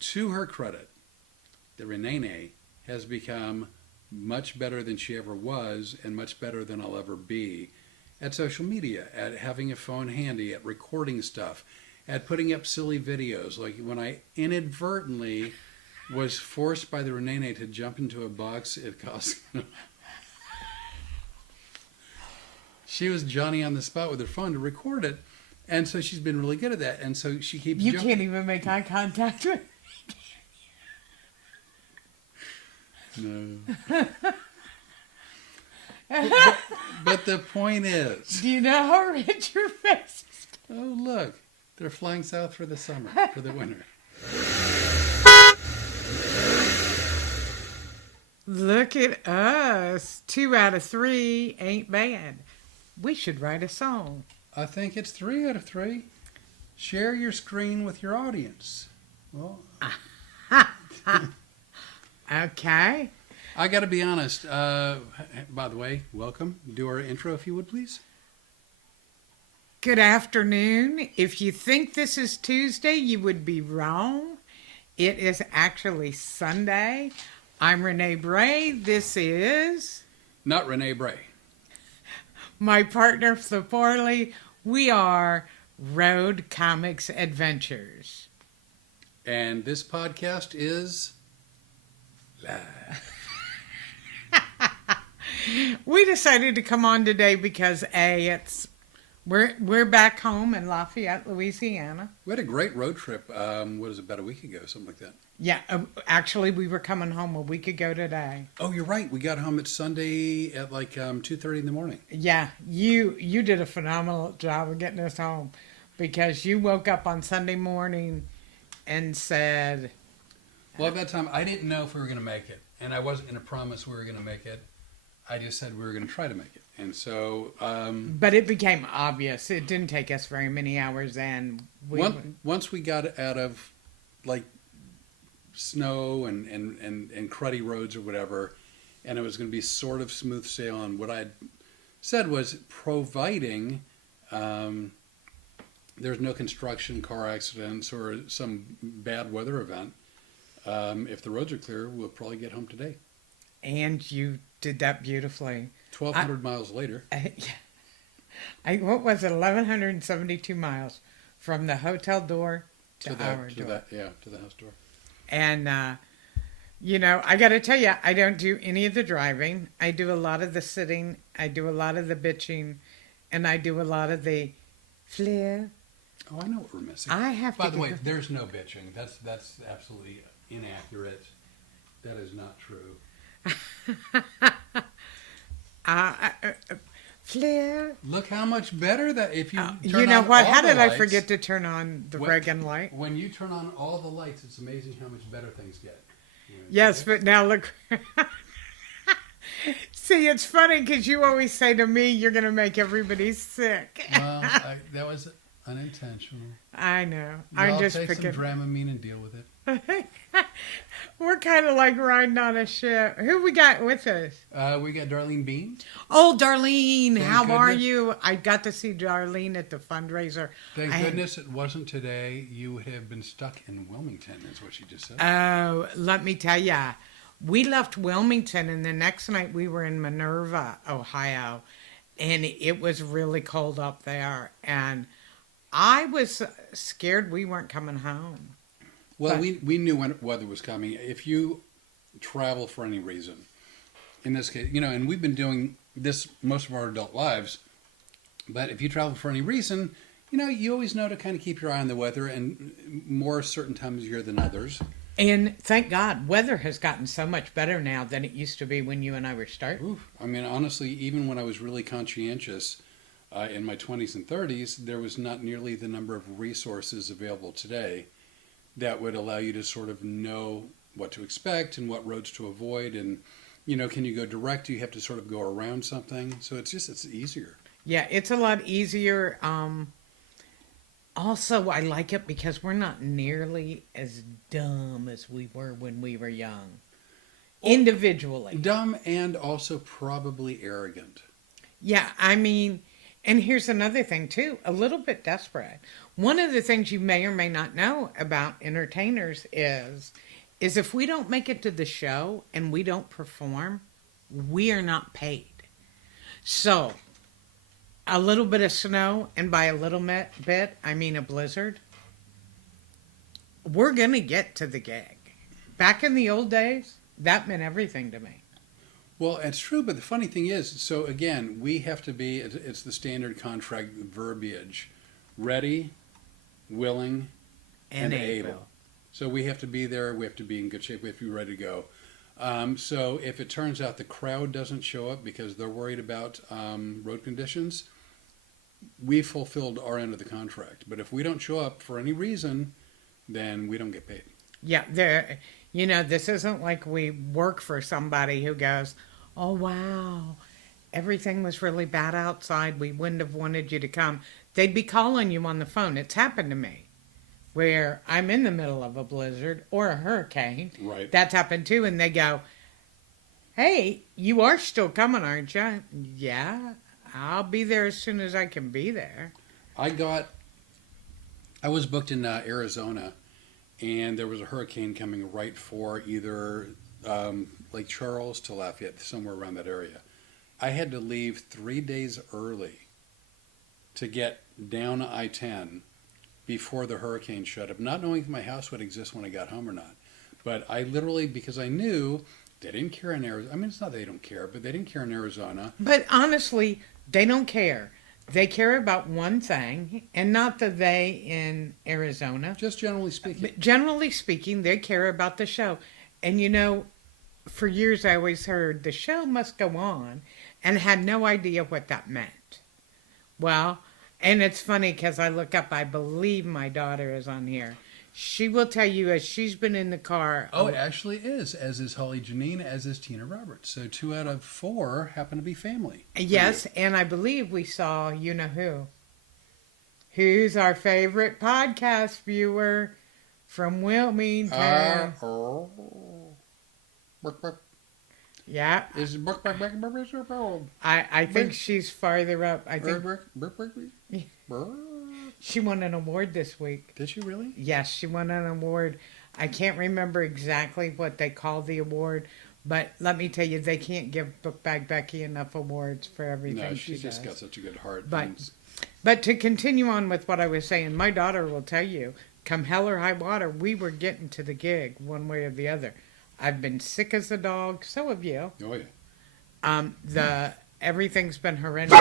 to her credit, the Rene has become much better than she ever was and much better than I'll ever be at social media, at having a phone handy, at recording stuff, at putting up silly videos. Like when I inadvertently was forced by the Rene to jump into a box at Costco. She was Johnny on the spot with her phone to record it. And so she's been really good at that. And so she keeps You can't even make eye contact with No. But the point is... Do you know how rich your face is? Oh, look. They're flying south for the summer, for the winter. Look at us. 2 out of 3 ain't bad. We should write a song. I think it's 3 out of 3. Share your screen with your audience. Well, Okay. I got to be honest. By the way, welcome. Do our intro if you would, please. Good afternoon. If you think this is Tuesday, you would be wrong. It is actually Sunday. I'm Renee Bray. This is... Not Renee Bray. My partner, Flip. We are Road Comics Adventures. And this podcast is live. We decided to come on today because we're back home in Lafayette, Louisiana. We had a great road trip. What is it, about a week ago, something like that? Yeah, actually, we were coming home a week ago today. Oh, you're right. We got home at Sunday at like 2:30 in the morning. Yeah, you did a phenomenal job of getting us home because you woke up on Sunday morning and said... Well, at that time, I didn't know if we were going to make it. And I wasn't going to promise we were going to make it. I just said we were going to try to make it. And so... but it became obvious. It didn't take us very many hours. And once we got out of, like, snow and cruddy roads or whatever, and it was going to be sort of smooth sailing, what I said was, providing there's no construction, car accidents, or some bad weather event, if the roads are clear, we'll probably get home today. And you did that beautifully. 1,200 miles later. What was it? 1,172 miles from the hotel door to our door. To the house door. And, I got to tell you, I don't do any of the driving. I do a lot of the sitting. I do a lot of the bitching. And I do a lot of the flair. Oh, I know what we're missing. By the way, there's no bitching. That's absolutely inaccurate. That is not true. Flair. Look how much better that if you turn you know on what? all How the did lights, I forget to turn on the Reagan light? When you turn on all the lights, it's amazing how much better things get. Yes, but now look. See, it's funny because you always say to me, you're going to make everybody sick. Well, that was unintentional. I know. I'm just take some Dramamine and deal with it. We're kind of like riding on a ship. Who we got with us? We got Darlene Bean. Oh, Darlene, how goodness. are you? I got to see Darlene at the fundraiser. Thank goodness it wasn't today. You would have been stuck in Wilmington, is what she just said. Oh, let me tell ya. We left Wilmington, and the next night we were in Minerva, Ohio, and it was really cold up there. And I was scared we weren't coming home. Well, we knew when weather was coming. If you travel for any reason, in this case, and we've been doing this most of our adult lives, but if you travel for any reason, you always know to kind of keep your eye on the weather, and more certain times of year than others. And thank God, weather has gotten so much better now than it used to be when you and I were starting. Oof. I mean, honestly, even when I was really conscientious in my 20s and 30s, there was not nearly the number of resources available today that would allow you to sort of know what to expect and what roads to avoid. And, can you go direct? Do you have to sort of go around something? So it's easier. Yeah, it's a lot easier. Also, I like it because we're not nearly as dumb as we were when we were young. Individually. Dumb and also probably arrogant. Yeah, I mean, and here's another thing too, a little bit desperate. One of the things you may or may not know about entertainers is if we don't make it to the show and we don't perform, we are not paid. So, a little bit of snow, and by a little bit, I mean a blizzard, we're going to get to the gig. Back in the old days, that meant everything to me. Well, it's true, but the funny thing is, so again, we have to be, it's the standard contract verbiage, ready, willing, and able. So we have to be there, we have to be in good shape, we have to be ready to go. So if it turns out the crowd doesn't show up because they're worried about road conditions, we fulfilled our end of the contract. But if we don't show up for any reason, then we don't get paid. Yeah, this isn't like we work for somebody who goes, oh, wow, everything was really bad outside. We wouldn't have wanted you to come. They'd be calling you on the phone. It's happened to me where I'm in the middle of a blizzard or a hurricane. Right. That's happened too. And they go, hey, you are still coming, aren't you? Yeah, I'll be there as soon as I can be there. I was booked in Arizona, and there was a hurricane coming right for either Lake Charles to Lafayette, somewhere around that area. I had to leave 3 days early to get down I-10 before the hurricane shut up, not knowing if my house would exist when I got home or not. But I literally, because I knew they didn't care in Arizona. I mean, it's not they don't care, but they didn't care in Arizona. But honestly, they don't care. They care about one thing, and not the they in Arizona. Just generally speaking. But generally speaking, they care about the show. And for years I always heard the show must go on and had no idea what that meant. Well, and it's funny because I look up, I believe my daughter is on here. She will tell you as she's been in the car. Oh, it actually is, as is Holly Janine, as is Tina Roberts. So 2 out of 4 happen to be family. Yes, and I believe we saw you-know-who. Who's our favorite podcast viewer from Wilmington? Yeah. Is I think she's farther up. I think she won an award this week. Did she really? Yes, she won an award. I can't remember exactly what they call the award, but let me tell you, they can't give Book Bag Becky enough awards for everything No, she she's does. just got such a good heart. But to continue on with what I was saying, my daughter will tell you, come hell or high water, we were getting to the gig one way or the other. I've been sick as a dog. So have you. Oh yeah. Everything's been horrendous.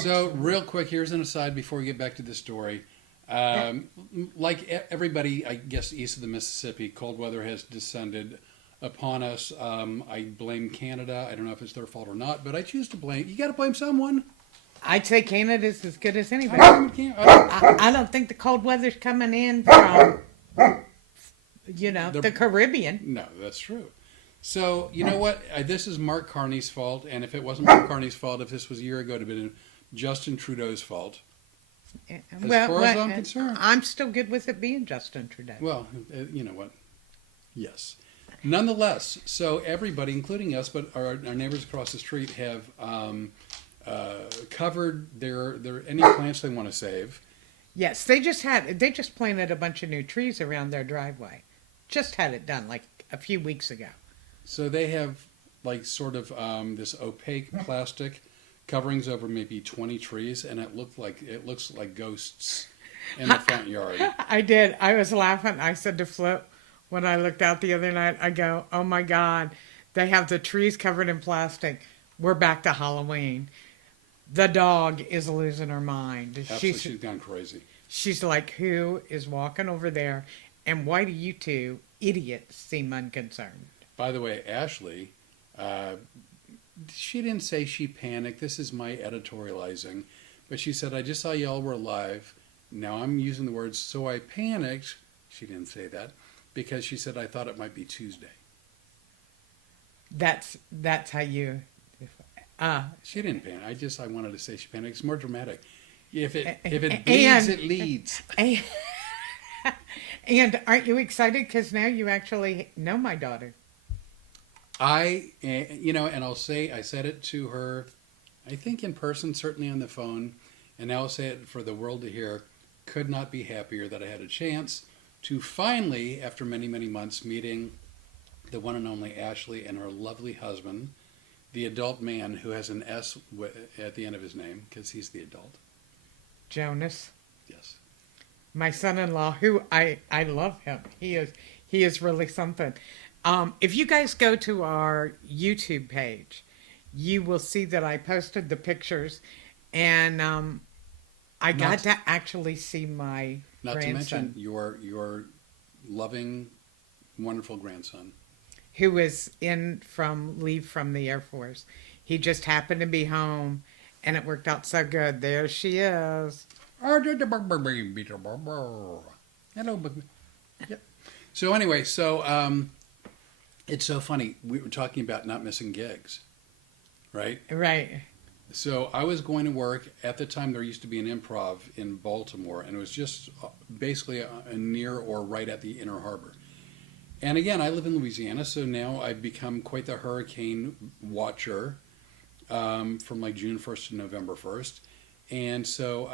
So real quick, here's an aside before we get back to the story. Like everybody, I guess, east of the Mississippi, cold weather has descended upon us. I blame Canada. I don't know if it's their fault or not, but I choose to blame. You got to blame someone. I'd say Canada's as good as anybody. I I don't think the cold weather's coming in from, the Caribbean. No, that's true. So, you know what? This is Mark Carney's fault, and if it wasn't Mark Carney's fault, if this was a year ago, it would have been Justin Trudeau's fault. As far as I'm concerned. I'm still good with it being Justin Trudeau. Well, you know what? Yes. Nonetheless, so everybody, including us, but our neighbors across the street have covered their any plants they want to save. Yes, they just planted a bunch of new trees around their driveway. Just had it done like a few weeks ago. So they have like sort of this opaque plastic coverings over maybe 20 trees, and it looks like ghosts in the front yard. I did. I was laughing. I said to Flip when I looked out the other night, I go, oh my God, they have the trees covered in plastic. We're back to Halloween. The dog is losing her mind. Absolutely, she's gone crazy. She's like, who is walking over there? And why do you two idiots seem unconcerned? By the way, Ashley, she didn't say she panicked. This is my editorializing. But she said, I just saw y'all were alive. Now I'm using the words, so I panicked. She didn't say that. Because she said, I thought it might be Tuesday. That's how you... she didn't panic. I wanted to say she panicked. It's more dramatic. If it bleeds, it leads. And aren't you excited? Because now you actually know my daughter. And I'll say, I said it to her, I think in person, certainly on the phone. And now I'll say it for the world to hear. Could not be happier that I had a chance to finally, after many, many months, meeting the one and only Ashley and her lovely husband, the adult man who has an S at the end of his name because he's the adult. Jonas. Yes. My son-in-law, who I love him. He is really something. If you guys go to our YouTube page, you will see that I posted the pictures, and I got to actually see my Not grandson, to mention your loving, wonderful grandson. who was in from leave from the Air Force. He just happened to be home, and it worked out so good. There she is. Hello. Yep. So anyway, it's so funny. We were talking about not missing gigs, right? Right. So I was going to work at the time. There used to be an improv in Baltimore, and it was just basically near or right at the Inner Harbor. And again, I live in Louisiana, so now I've become quite the hurricane watcher from like June 1st to November 1st. And so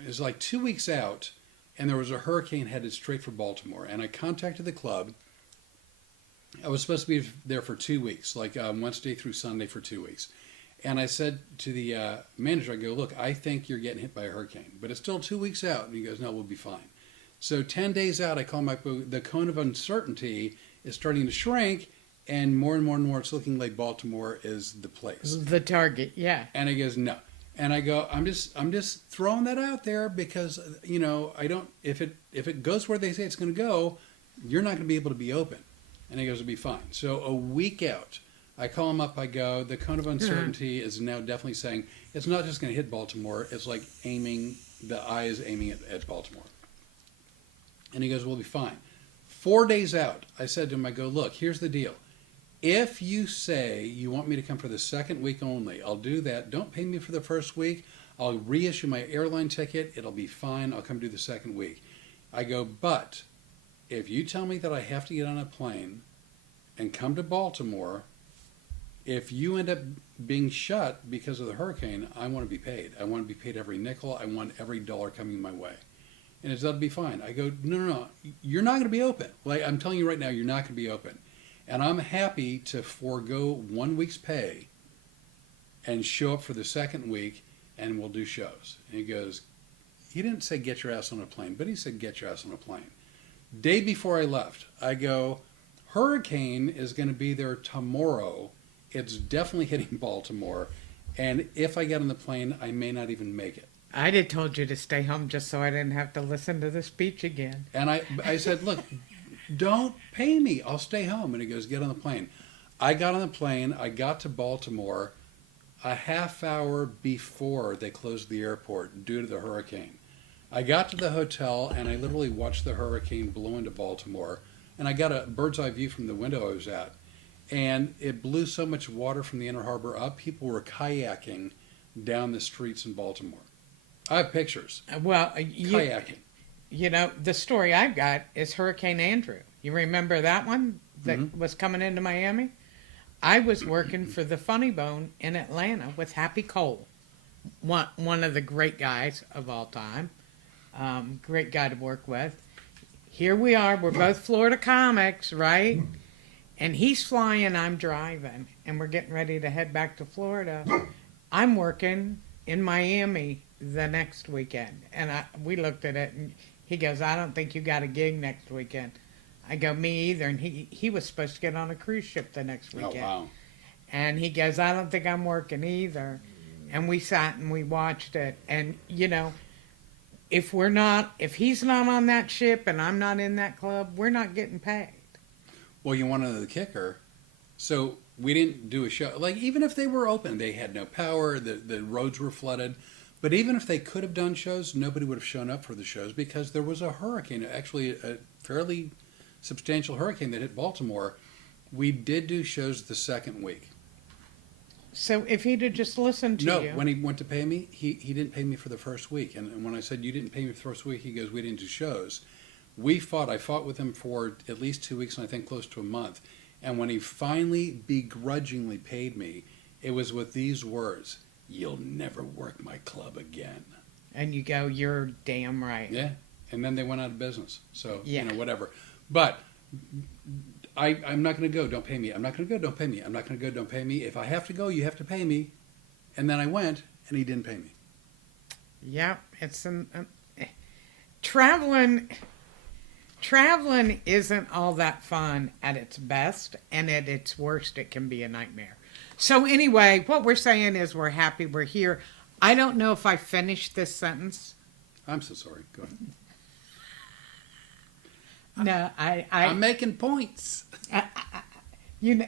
it was like 2 weeks out, and there was a hurricane headed straight for Baltimore. And I contacted the club. I was supposed to be there for 2 weeks, like Wednesday through Sunday for 2 weeks. And I said to the manager, I go, look, I think you're getting hit by a hurricane, but it's still 2 weeks out. And he goes, no, we'll be fine. So 10 days out, I call my, the cone of uncertainty is starting to shrink, and more and more it's looking like Baltimore is the place. The target, yeah. And he goes, no. And I go, I'm just throwing that out there because, you know, I don't, if it goes where they say it's going to go, you're not going to be able to be open. And he goes, it'll be fine. So a week out, I call him up, I go, the cone of uncertainty is now definitely saying it's not just going to hit Baltimore, it's like aiming, the eye is aiming at Baltimore. And he goes, we'll be fine. 4 days out, I said to him, I go, look, here's the deal. If you say you want me to come for the second week only, I'll do that. Don't pay me for the first week. I'll reissue my airline ticket. It'll be fine. I'll come do the second week. I go, but if you tell me that I have to get on a plane and come to Baltimore, if you end up being shut because of the hurricane, I want to be paid. I want to be paid every nickel. I want every dollar coming my way. And he said, that'll be fine. I go, no. You're not going to be open. Like, I'm telling you right now, you're not going to be open. And I'm happy to forego 1 week's pay and show up for the second week, and we'll do shows. And he goes, he didn't say get your ass on a plane, but he said get your ass on a plane. Day before I left, I go, hurricane is going to be there tomorrow. It's definitely hitting Baltimore. And if I get on the plane, I may not even make it. I'd have told you to stay home just so I didn't have to listen to the speech again. And I said, look, don't pay me. I'll stay home. And he goes, get on the plane. I got on the plane. I got to Baltimore a half hour before they closed the airport due to the hurricane. I got to the hotel, and I literally watched the hurricane blow into Baltimore. And I got a bird's eye view from the window I was at. And it blew so much water from the Inner Harbor up, people kayaking down the streets in Baltimore. I have pictures. Well, Kayaking. You know, the story I've got is Hurricane Andrew. You remember that one that was coming into Miami? I was working for the Funny Bone in Atlanta with Happy Cole, one of the great guys of all time. Great guy to work with. Here we are. We're both Florida comics, right? And he's flying, I'm driving, and we're getting ready to head back to Florida. I'm working in Miami the next weekend. And we looked at it, and he goes, I don't think you got a gig next weekend. I go, me either. And he was supposed to get on a cruise ship the next weekend. Oh, wow. And he goes, I don't think I'm working either. And we sat and we watched it. And, you know, if he's not on that ship and I'm not in that club, we're not getting paid. Well, you want to know the kicker. So we didn't do a show. Like, even if they were open, they had no power, the roads were flooded. But even if they could have done shows, nobody would have shown up for the shows because there was a hurricane, actually a fairly substantial hurricane that hit Baltimore. We did do shows the second week. So if he'd have just listened to you. No, when he went to pay me, he didn't pay me for the first week. And when I said, you didn't pay me for the first week, he goes, we didn't do shows. I fought with him for at least 2 weeks, and I think close to a month. And when he finally begrudgingly paid me, it was with these words, you'll never work my club again. And you go, you're damn right. Yeah. And then they went out of business. So, Yeah. whatever. But I'm not going to go. Don't pay me. I'm not going to go. Don't pay me. I'm not going to go. Don't pay me. If I have to go, you have to pay me. And then I went, and he didn't pay me. Yeah, it's traveling. Traveling isn't all that fun at its best, and at its worst, it can be a nightmare. So anyway, what we're saying is we're happy we're here. I don't know if I finished this sentence. I'm so sorry. Go ahead. No, I'm making points. you know,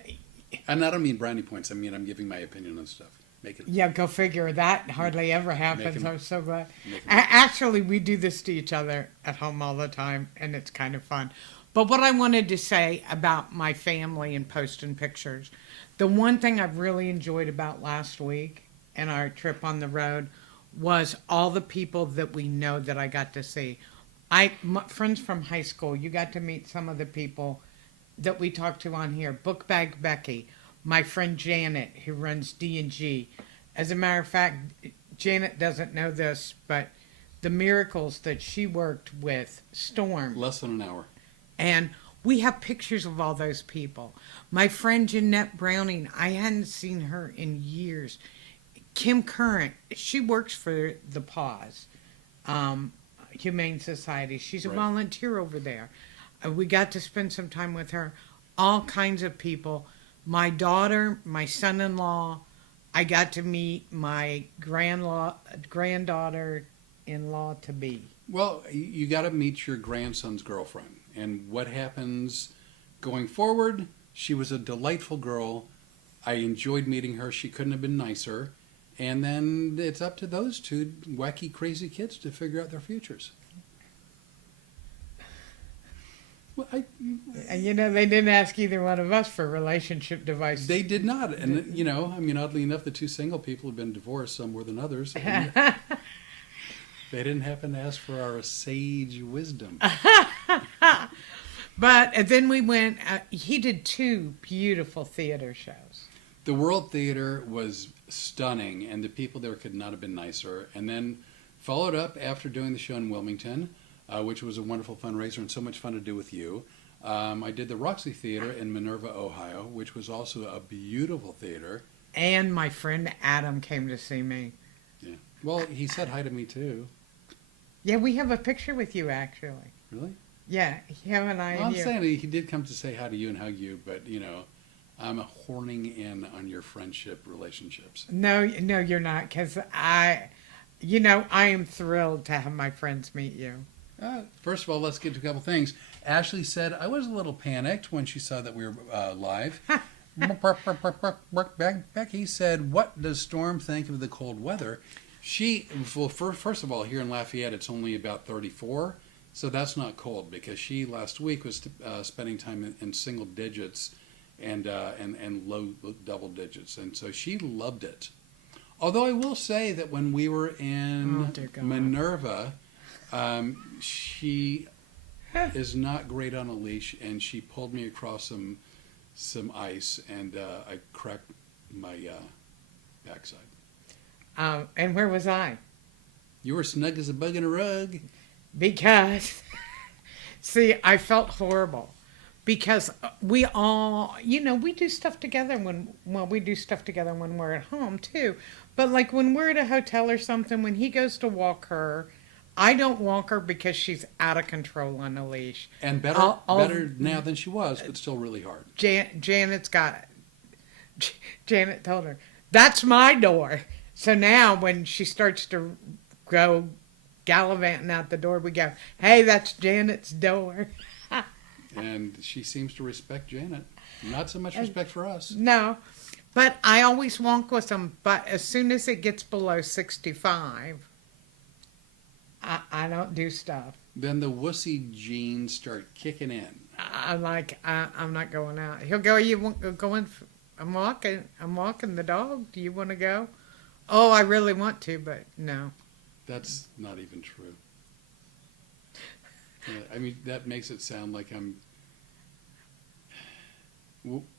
And I don't mean brownie points. I mean I'm giving my opinion on stuff. Make it. yeah, go figure. That hardly ever happens. I'm so glad. Make 'em- Actually, we do this to each other at home all the time, and it's kind of fun. But what I wanted to say about my family and posting pictures, the one thing I've really enjoyed about last week and our trip on the road was all the people that we know that I got to see. My friends from high school, you got to meet some of the people that we talked to on here. Bookbag Becky, my friend Janet, who runs D&G. As a matter of fact, Janet doesn't know this, but the miracles that she worked with Storm. Less than an hour. And we have pictures of all those people. My friend Jeanette Browning, I hadn't seen her in years. Kim Current, she works for the Paws, Humane Society. She's a Right. volunteer over there. We got to spend some time with her. All kinds of people. My daughter, my son-in-law. I got to meet my granddaughter-in-law to be. Well, you got to meet your grandson's girlfriend. And what happens going forward, she was a delightful girl. I enjoyed meeting her. She couldn't have been nicer. And then it's up to those two wacky, crazy kids to figure out their futures. Well, And they didn't ask either one of us for relationship advice. they did not. And, oddly enough, the two single people have been divorced, some more than others. And they didn't happen to ask for our sage wisdom. But then we went, he did 2 beautiful theater shows. The World Theater was stunning, and the people there could not have been nicer. And then followed up after doing the show in Wilmington, which was a wonderful fundraiser and so much fun to do with you. I did the Roxy Theater in Minerva, Ohio, which was also a beautiful theater. And my friend Adam came to see me. Yeah. Well, he said hi to me too. Yeah, we have a picture with you, actually. Really? Yeah, him and I Well, and I'm you. saying he did come to say hi to you and hug you, but, I'm horning in on your friendship relationships. No, you're not, because I am thrilled to have my friends meet you. First of all, let's get to a couple things. Ashley said, I was a little panicked when she saw that we were live. Becky said, what does Storm think of the cold weather? First of all, here in Lafayette, it's only about 34, so that's not cold, because she last week was spending time in single digits and low double digits, and so she loved it. Although I will say that when we were in Minerva, she is not great on a leash, and she pulled me across some ice, and I cracked my backside. And where was I? You were snug as a bug in a rug. Because, see, I felt horrible. Because we all, we do stuff together we do stuff together when we're at home too. But like when we're at a hotel or something, when he goes to walk her, I don't walk her because she's out of control on a leash. And better now than she was, but still really hard. Janet's got it. Janet told her, that's my door. So now when she starts to go gallivanting out the door, we go, hey, that's Janet's door. And she seems to respect Janet. Not so much respect for us. No, but I always walk with them. But as soon as it gets below 65, I don't do stuff. Then the wussy genes start kicking in. I'm like, I'm not going out. He'll go, you want going? I'm walking the dog. Do you want to go? Oh, I really want to, but no. That's not even true. I mean, that makes it sound like I'm...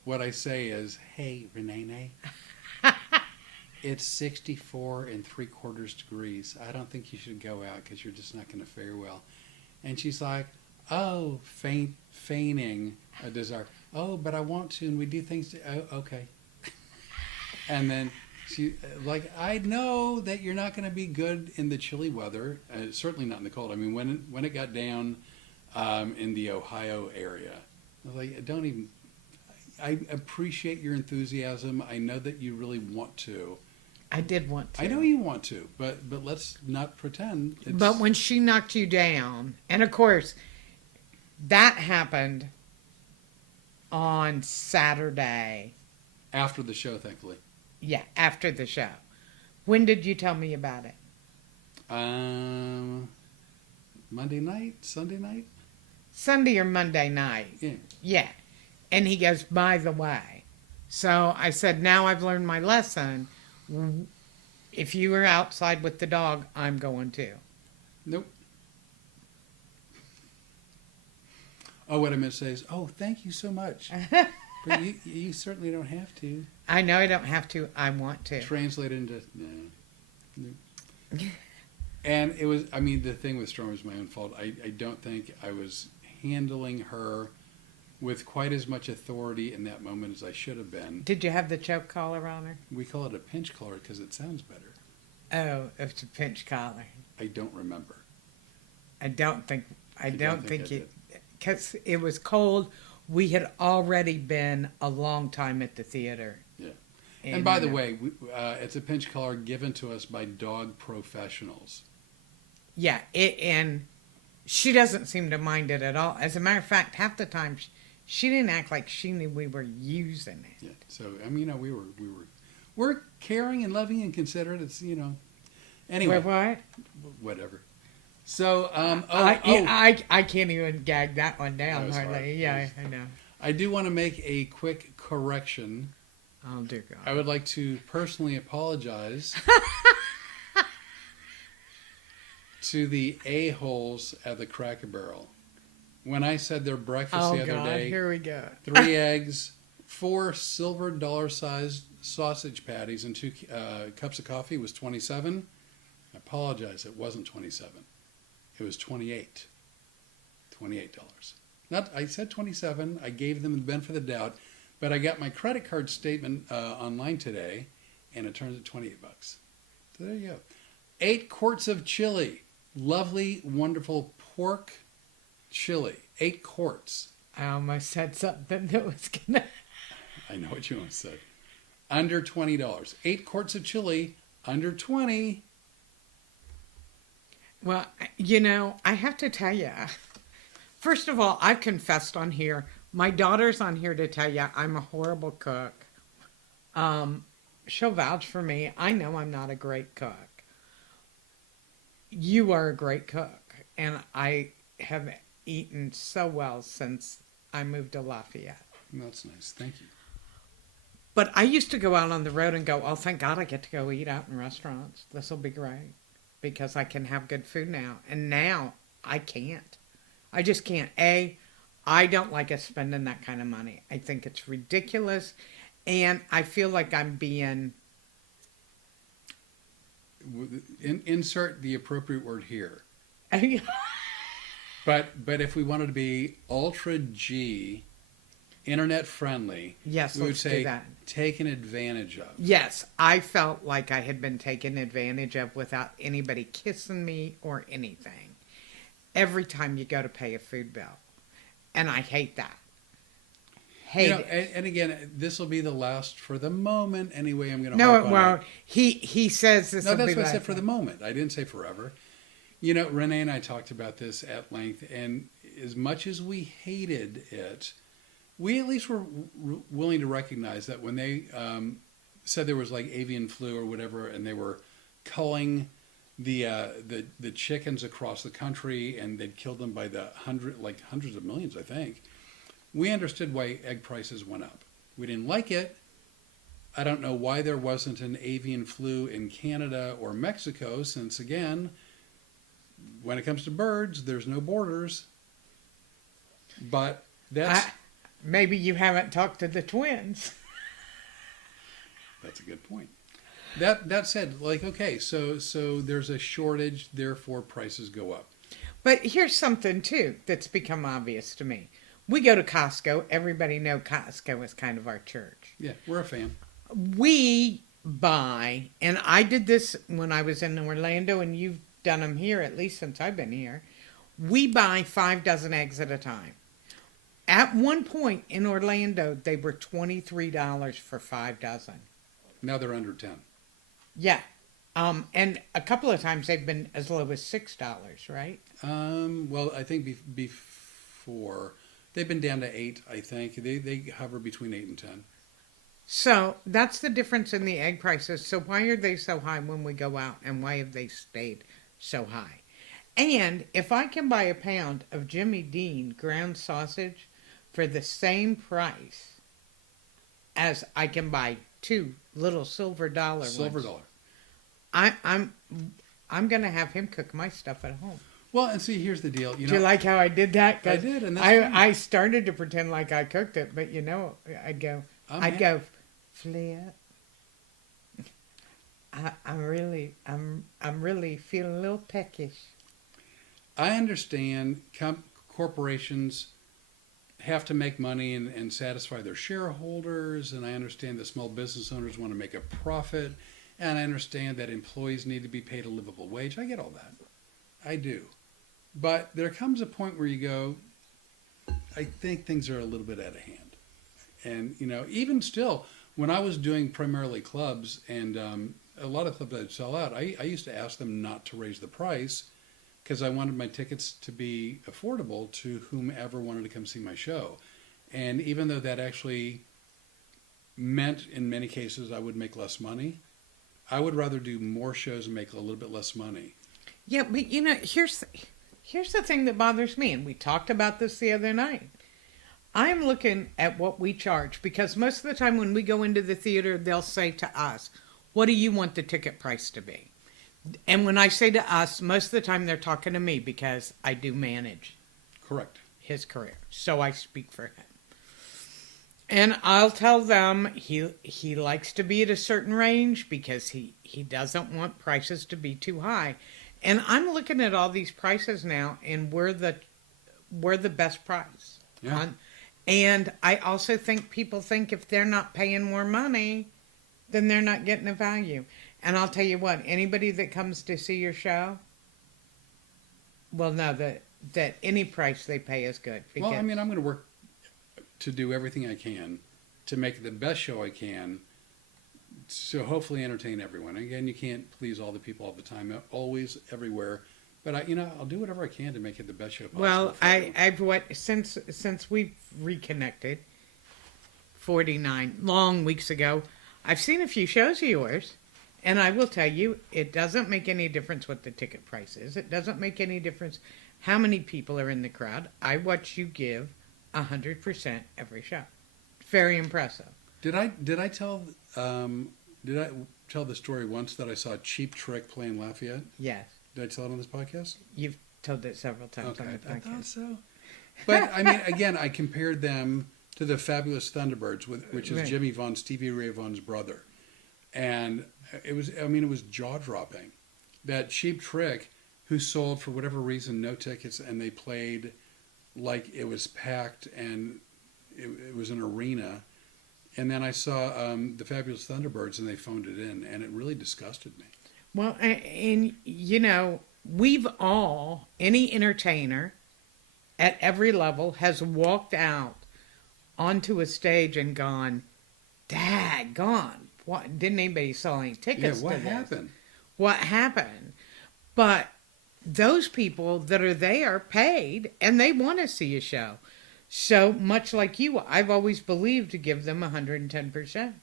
What I say is, hey, Rene. It's 64 and 3/4 degrees. I don't think you should go out because you're just not going to fare well. And she's like, oh, feigning a desire. Oh, but I want to, and we do things. Oh, okay. And then she, like, I know that you're not going to be good in the chilly weather. Certainly not in the cold. I mean, when it got down in the Ohio area, I was like, don't even. I appreciate your enthusiasm. I know that you really want to. I did want to. I know you want to, but let's not pretend. But when she knocked you down, and of course, that happened on Saturday. After the show, thankfully. Yeah, after the show. When did you tell me about it? Monday night, Sunday night. Sunday or Monday night. Yeah. Yeah. And he goes, by the way. So I said, now I've learned my lesson. If you are outside with the dog, I'm going to. Nope. Oh, what I meant to say is, oh, thank you so much. But you certainly don't have to. I know I don't have to. I want to. Translate into, no. And it was, I mean, the thing with Storm was my own fault. I don't think I was handling her with quite as much authority in that moment as I should have been. Did you have the choke collar on her? We call it a pinch collar because it sounds better. Oh, it's a pinch collar. I don't remember. I don't think I it, because it was cold. We had already been a long time at the theater. Yeah. And by the way, it's a pinch collar given to us by dog professionals. Yeah, and she doesn't seem to mind it at all. As a matter of fact, half the time she didn't act like she knew we were using it. Yeah. So I mean, we're caring and loving and considerate. It's anyway. What? Whatever. So I can't even gag that one down hardly. Hard. Yeah, I know. I do want to make a quick correction. Oh dear God. I would like to personally apologize to the a-holes at the Cracker Barrel. When I said their breakfast the other day, here we go. 3 eggs, 4 silver dollar-sized sausage patties, and 2 cups of coffee was $27. I apologize, it wasn't $27. It was $28. I said $27. I gave them the benefit of the doubt, but I got my credit card statement online today, and it turns at $28. So there you go. 8 quarts of chili, lovely, wonderful pork chili. 8 quarts. I almost said something that was gonna. I know what you almost said. Under $20. 8 quarts of chili, under 20. Well, I have to tell you. First of all, I've confessed on here. My daughter's on here to tell you I'm a horrible cook. She'll vouch for me. I know I'm not a great cook. You are a great cook, and I have eaten so well since I moved to Lafayette. That's nice. Thank you. But I used to go out on the road and go, oh, thank God I get to go eat out in restaurants. This will be great because I can have good food now. And now I can't. I just can't. I don't like us spending that kind of money. I think it's ridiculous. And I feel like I'm being... Insert the appropriate word here. But if we wanted to be ultra G, internet friendly, yes, we would let's say do that. taken advantage of. Yes, I felt like I had been taken advantage of without anybody kissing me or anything. Every time you go to pay a food bill. And I hate that. Hate it. And again, this will be the last for the moment. Anyway, I'm going to No, well, he says this. No, will that's be what I last said for the moment. I didn't say forever. Rene and I talked about this at length, and as much as we hated it, we at least were willing to recognize that when they said there was like avian flu or whatever, and they were culling the chickens across the country, and they'd killed them by the hundreds of millions, I think. We understood why egg prices went up. We didn't like it. I don't know why there wasn't an avian flu in Canada or Mexico, since again, when it comes to birds, there's no borders. But that's... Maybe you haven't talked to the twins. That's a good point. That said, like, okay, so there's a shortage, therefore prices go up. But here's something too that's become obvious to me. We go to Costco. Everybody know Costco is kind of our church. Yeah, we're a fan. We buy, and I did this when I was in Orlando, and you've done them here at least since I've been here. We buy 5 dozen eggs at a time. At one point in Orlando, they were $23 for 5 dozen. Now they're under 10. Yeah. And a couple of times they've been as low as $6, right? Well, I think before they've been down to 8. I think they hover between 8 and 10. So that's the difference in the egg prices. So why are they so high when we go out, and why have they stayed so high? And if I can buy a pound of Jimmy Dean ground sausage for the same price as I can buy 2 little silver dollar Silver ones, dollar. I'm gonna have him cook my stuff at home. Well, and see, here's the deal. Do you like how I did that? I did, and that's fine. I started to pretend like I cooked it, but I'd go, Flip. I'm really feeling a little peckish. I understand corporations have to make money and satisfy their shareholders, and I understand that small business owners want to make a profit, and I understand that employees need to be paid a livable wage. I get all that. I do. But there comes a point where you go, I think things are a little bit out of hand. And, even still, when I was doing primarily clubs, and a lot of clubs I'd sell out, I used to ask them not to raise the price because I wanted my tickets to be affordable to whomever wanted to come see my show. And even though that actually meant in many cases I would make less money, I would rather do more shows and make a little bit less money. Yeah, but here's the thing that bothers me, and we talked about this the other night. I'm looking at what we charge, because most of the time when we go into the theater, they'll say to us, what do you want the ticket price to be? And when I say to us, most of the time they're talking to me because I do manage Correct. his career. So I speak for him. And I'll tell them he likes to be at a certain range because he doesn't want prices to be too high. And I'm looking at all these prices now, and we're the best price. Yeah. And I also think people think if they're not paying more money, then they're not getting a value. And I'll tell you what, anybody that comes to see your show will know that any price they pay is good. Well, I mean, I'm going to work to do everything I can to make it the best show I can, so hopefully entertain everyone. Again, you can't please all the people all the time, always, everywhere. But I'll do whatever I can to make it the best show possible. Well, I've since we've reconnected 49 long weeks ago, I've seen a few shows of yours, and I will tell you, it doesn't make any difference what the ticket price is. It doesn't make any difference how many people are in the crowd. I watch you give 100% every show. Very impressive. Did I tell the story once that I saw Cheap Trick playing Lafayette? Yes. Did I tell it on this podcast? You've told it several times Okay, on the I podcast. thought so. But I mean, again, I compared them to the Fabulous Thunderbirds, which is Right. Jimmy Vaughn, Stevie Ray Vaughan's brother, and it was jaw dropping. That Cheap Trick, who sold for whatever reason no tickets, and they played like it was packed and it was an arena. And then I saw the Fabulous Thunderbirds, and they phoned it in, and it really disgusted me. Well, and we've all, any entertainer at every level has walked out onto a stage and gone, daggone, what, didn't anybody sell any tickets Yeah, what to this? happened? What happened? But those people that are there paid, and they want to see a show. So much like you, I've always believed to give them 110%.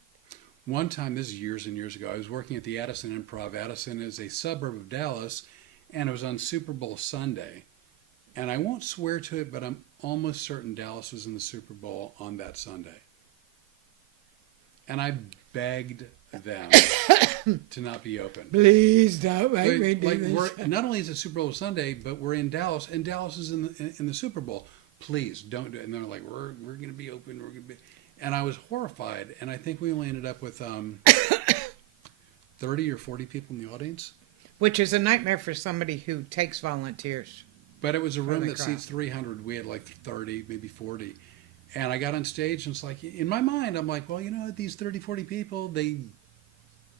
One time, this is years and years ago, I was working at the Addison Improv. Addison is a suburb of Dallas, and it was on Super Bowl Sunday. And I won't swear to it, but I'm almost certain Dallas was in the Super Bowl on that Sunday. And I begged them to not be open. Please don't make me do this. Not only is it Super Bowl Sunday, but we're in Dallas, and Dallas is in the Super Bowl. Please don't do it. And they're like, we're going to be open. We're going to be. And I was horrified. And I think we only ended up with 30 or 40 people in the audience. Which is a nightmare for somebody who takes volunteers. But it was a room the that crowd. seats 300. We had like 30, maybe 40. And I got on stage and it's like, in my mind, I'm like, well, these 30, 40 people, they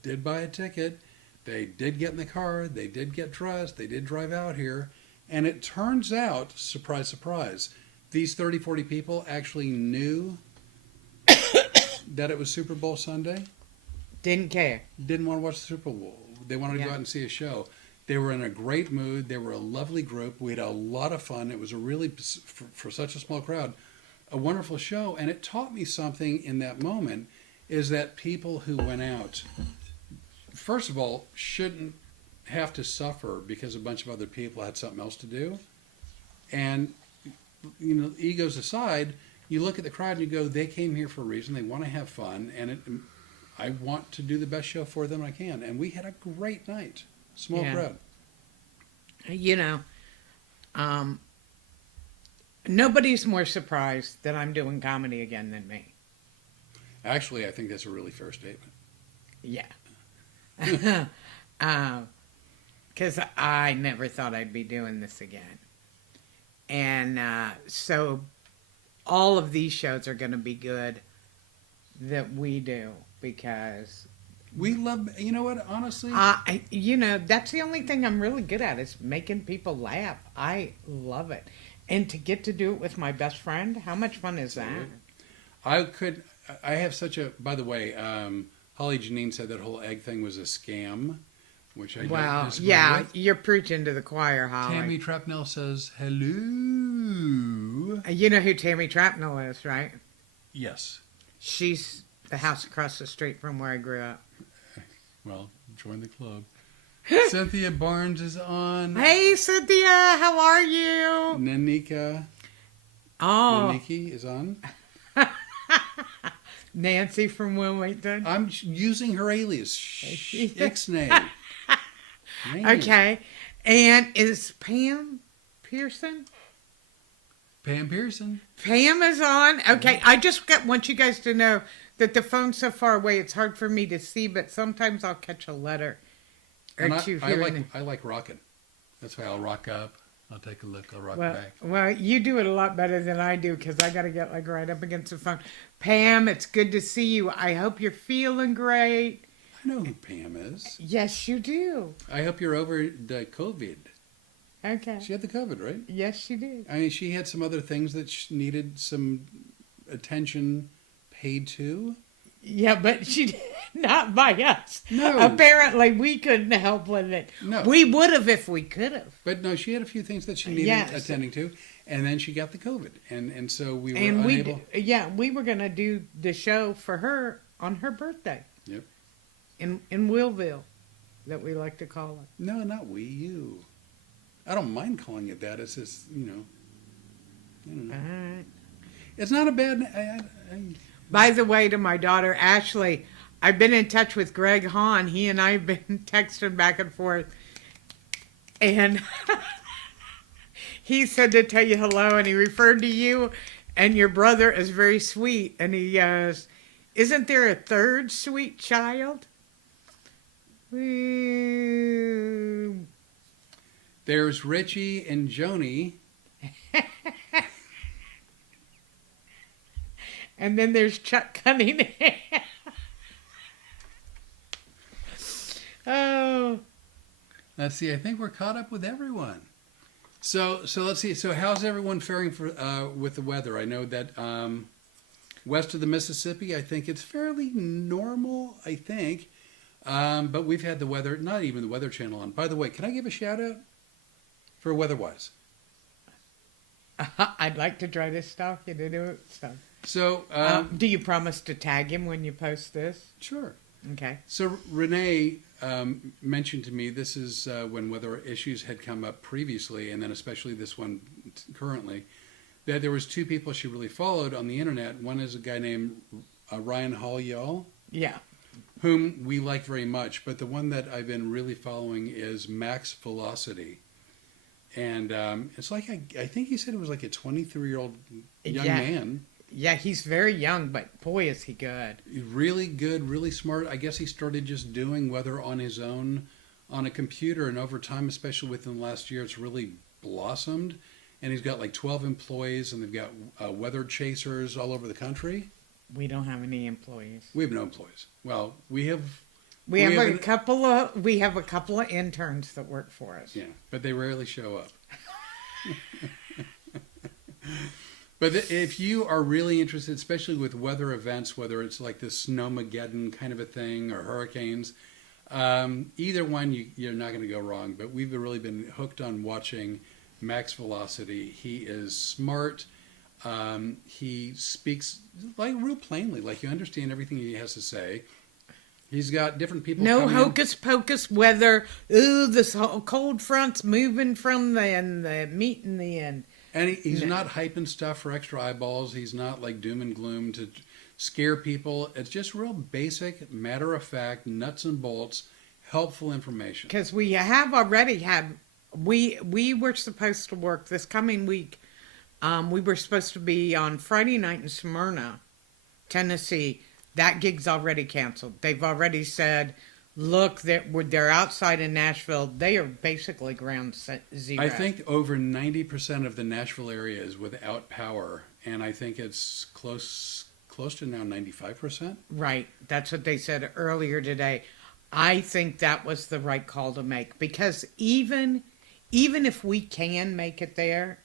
did buy a ticket. They did get in the car. They did get dressed. They did drive out here. And it turns out, surprise, surprise, these 30, 40 people actually knew that it was Super Bowl Sunday. Didn't care. Didn't want to watch the Super Bowl. They wanted to go out and see a show. They were in a great mood. They were a lovely group. We had a lot of fun. It was a really, for such a small crowd, a wonderful show. And it taught me something in that moment, is that people who went out, first of all, shouldn't have to suffer because a bunch of other people had something else to do. And, egos aside, you look at the crowd and you go, they came here for a reason. They want to have fun. And I want to do the best show for them I can. And we had a great night. Small crowd. Nobody's more surprised that I'm doing comedy again than me. Actually, I think that's a really fair statement. Yeah. Because I never thought I'd be doing this again. And so all of these shows are going to be good that we do because... We love, honestly? that's the only thing I'm really good at is making people laugh. I love it. And to get to do it with my best friend, how much fun is that? I have such a, by the way, Holly Janine said that whole egg thing was a scam, which I don't disagree with. You're preaching to the choir, Holly. Tammy Trapnell says, hello. You know who Tammy Trapnell is, right? Yes. She's the house across the street from where I grew up. Well, join the club. Cynthia Barnes is on. Hey, Cynthia, how are you? Nanika. Oh. Naniki is on. Nancy from Wilmington. I'm using her alias. Ixnay. Okay. And is Pam Pearson? Pam Pearson. Pam is on. Okay. I just want you guys to know that the phone's so far away, it's hard for me to see, but sometimes I'll catch a letter or two here. I like rocking. That's why I'll rock up. I'll take a look. I'll rock back. Well, you do it a lot better than I do because I got to get right up against the phone. Pam, it's good to see you. I hope you're feeling great. I know who Pam is. Yes, you do. I hope you're over the COVID. Okay. She had the COVID, right? Yes, she did. I mean, she had some other things that needed some attention paid to. Yeah, but she not by us. No. Apparently, we couldn't help with it. No. We would have if we could have. But no, she had a few things that she needed attending to, and then she got the COVID, and so we were unable. We were going to do the show for her on her birthday. Yep. In Willville, that we like to call it. No, not you. I don't mind calling it that. It's just, All right. It's not a bad. By the way, to my daughter Ashley, I've been in touch with Greg Hahn. He and I have been texting back and forth, and he said to tell you hello, and he referred to you and your brother as very sweet, and he goes, "Isn't there a third sweet child?" There's Richie and Joni. And then there's Chuck Cunningham. Oh. Let's see. I think we're caught up with everyone. So let's see. So how's everyone faring with the weather? I know that west of the Mississippi, I think it's fairly normal. I think, but we've had the weather. Not even the Weather Channel on. By the way, can I give a shout out for weather-wise? I'd like to try to stalk you to do it. So, do you promise to tag him when you post this? Sure. Okay. So Rene mentioned to me, this is when weather issues had come up previously, and then especially this one currently, that there was two people she really followed on the internet. One is a guy named Ryan Hall-Y'all. Yeah. Whom we like very much, but the one that I've been really following is Max Velocity. And it's like, I think he said it was like a 23-year-old young man. Yeah, he's very young, but boy, is he good. Really good, really smart. I guess he started just doing weather on his own on a computer, and over time, especially within the last year, it's really blossomed. And he's got like 12 employees, and they've got weather chasers all over the country. We don't have any employees. We have no employees. Well, we have. We have have a an- couple of we have a couple of interns that work for us. Yeah, but they rarely show up. But if you are really interested, especially with weather events, whether it's like this snowmageddon kind of a thing or hurricanes, either one you're not going to go wrong. But we've really been hooked on watching Max Velocity. He is smart. He speaks like real plainly, like you understand everything he has to say. He's got different people. No come in. hocus pocus weather. Ooh, this cold front's moving from the meat in the end. And he's not hyping stuff for extra eyeballs. He's not like doom and gloom to scare people. It's just real basic, matter of fact, nuts and bolts, helpful information. Because we have already had, we were supposed to work this coming week. We were supposed to be on Friday night in Smyrna, Tennessee. That gig's already canceled. They've already said, look, they're outside in Nashville. They are basically ground zero. I think over 90% of the Nashville area is without power, and I think it's close to now 95%. Right. That's what they said earlier today. I think that was the right call to make, because even if we can make it there,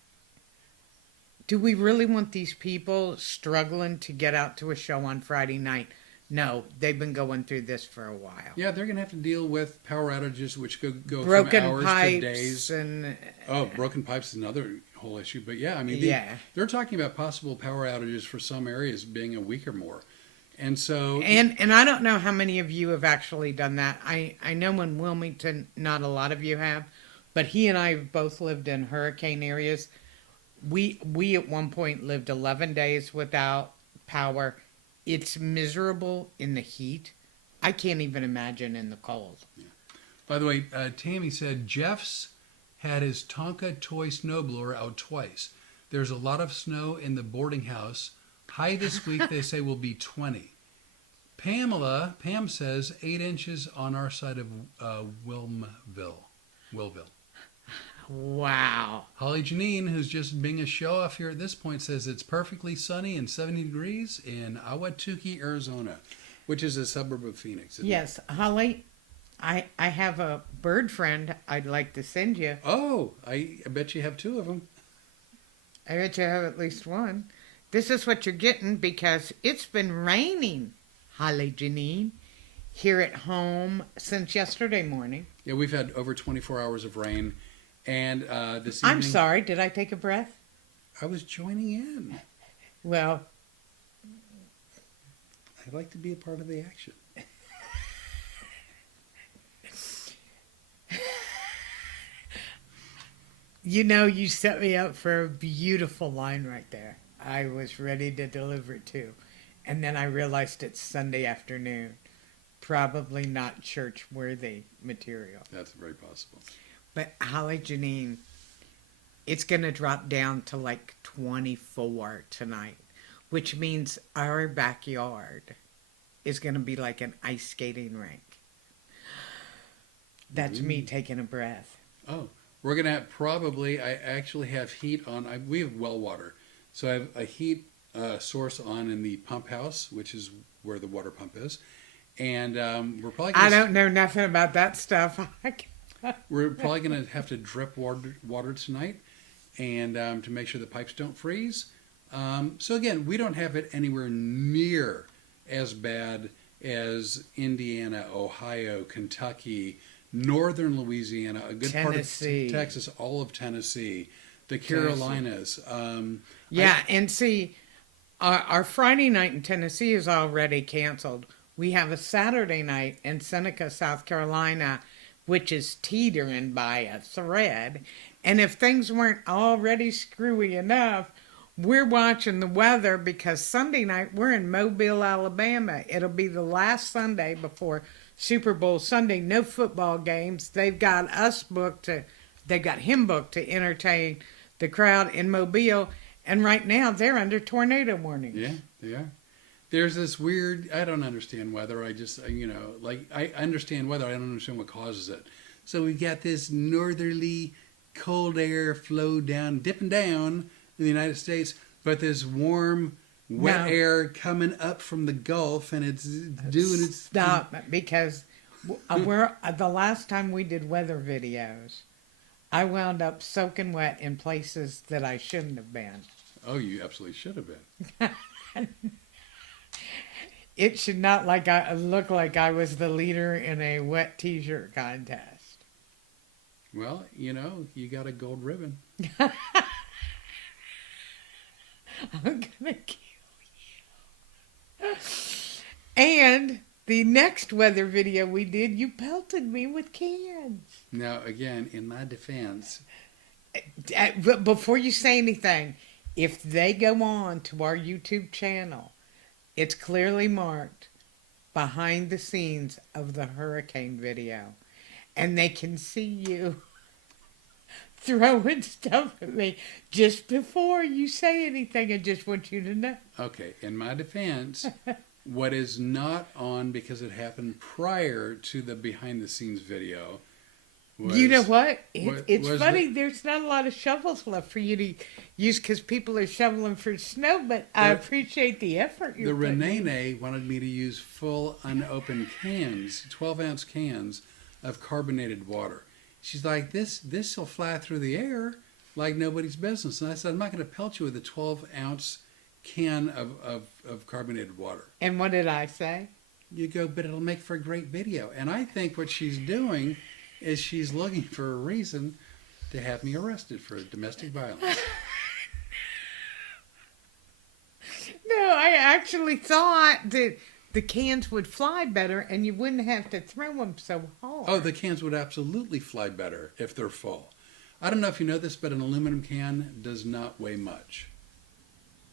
do we really want these people struggling to get out to a show on Friday night? No, they've been going through this for a while. Yeah, they're going to have to deal with power outages, which go Broken from hours pipes to days. and Oh, broken pipes is another whole issue. But yeah, I mean, they're talking about possible power outages for some areas being a week or more. And so... and I don't know how many of you have actually done that. I know in Wilmington, not a lot of you have, but he and I have both lived in hurricane areas. We at one point lived 11 days without power. It's miserable in the heat. I can't even imagine in the cold. Yeah. By the way, Tammy said Jeff's had his Tonka toy snowblower out twice. There's a lot of snow in the boarding house. High this week, they say, will be 20. Pam says 8 inches on our side of Willville. Wow. Holly Janine, who's just being a show-off here at this point, says it's perfectly sunny and 70 degrees in Ahwatukee, Arizona, which is a suburb of Phoenix. Yes, Holly, I have a bird friend I'd like to send you. Oh, I bet you have 2 of them. I bet you have at least one. This is what you're getting because it's been raining, Holly Janine, here at home since yesterday morning. Yeah, we've had over 24 hours of rain. And this evening... I'm sorry, did I take a breath? I was joining in. Well, I'd like to be a part of the action. you know, you set me up for a beautiful line right there. I was ready to deliver it too. And then I realized it's Sunday afternoon. Probably not church-worthy material. That's very possible. But Holly Janine, it's going to drop down to like 24 tonight, which means our backyard is going to be like an ice skating rink. That's me taking a breath. Oh, we're going to have probably, I actually have heat on, we have well water. So I have a heat source on in the pump house, which is where the water pump is. And we're probably I don't know nothing about that stuff. We're probably going to have to drip water tonight and to make sure the pipes don't freeze. So again, we don't have it anywhere near as bad as Indiana, Ohio, Kentucky, northern Louisiana, a good Tennessee. part of Texas, all of Tennessee, the Carolinas. Yeah, and see, our Friday night in Tennessee is already canceled. We have a Saturday night in Seneca, South Carolina, which is teetering by a thread. And if things weren't already screwy enough, we're watching the weather because Sunday night we're in Mobile, Alabama. It'll be the last Sunday before Super Bowl Sunday. No football games. They've got him booked to entertain the crowd in Mobile. And right now, they're under tornado warnings. Yeah, they are. There's this weird, I don't understand weather. I just, like, I understand weather. I don't understand what causes it. So we got this northerly cold air flow down, dipping down in the United States, but this warm, wet air coming up from the Gulf, and it's doing its... Stop, because we're, the last time we did weather videos, I wound up soaking wet in places that I shouldn't have been. Oh, you absolutely should have been. It should not look like I was the leader in a wet t-shirt contest. Well, you got a gold ribbon. I'm gonna kill you. And the next weather video we did, you pelted me with cans. Now, again, in my defense... But before you say anything, if they go on to our YouTube channel, it's clearly marked behind the scenes of the hurricane video. And they can see you throwing stuff at me just before you say anything. I just want you to know. Okay, in my defense, what is not on because it happened prior to the behind the scenes video was... You know what? It's was funny. There's not a lot of shovels left for you to use because people are shoveling for snow, but I appreciate the effort you're putting in. Rene wanted me to use full unopened cans, 12-ounce cans of carbonated water. She's like, this will fly through the air like nobody's business. And I said, I'm not going to pelt you with a 12-ounce can of carbonated water. And what did I say? You go, but it'll make for a great video. And I think what she's doing is she's looking for a reason to have me arrested for domestic violence. No, I actually thought that the cans would fly better and you wouldn't have to throw them so hard. Oh, the cans would absolutely fly better if they're full. I don't know if you know this, but an aluminum can does not weigh much.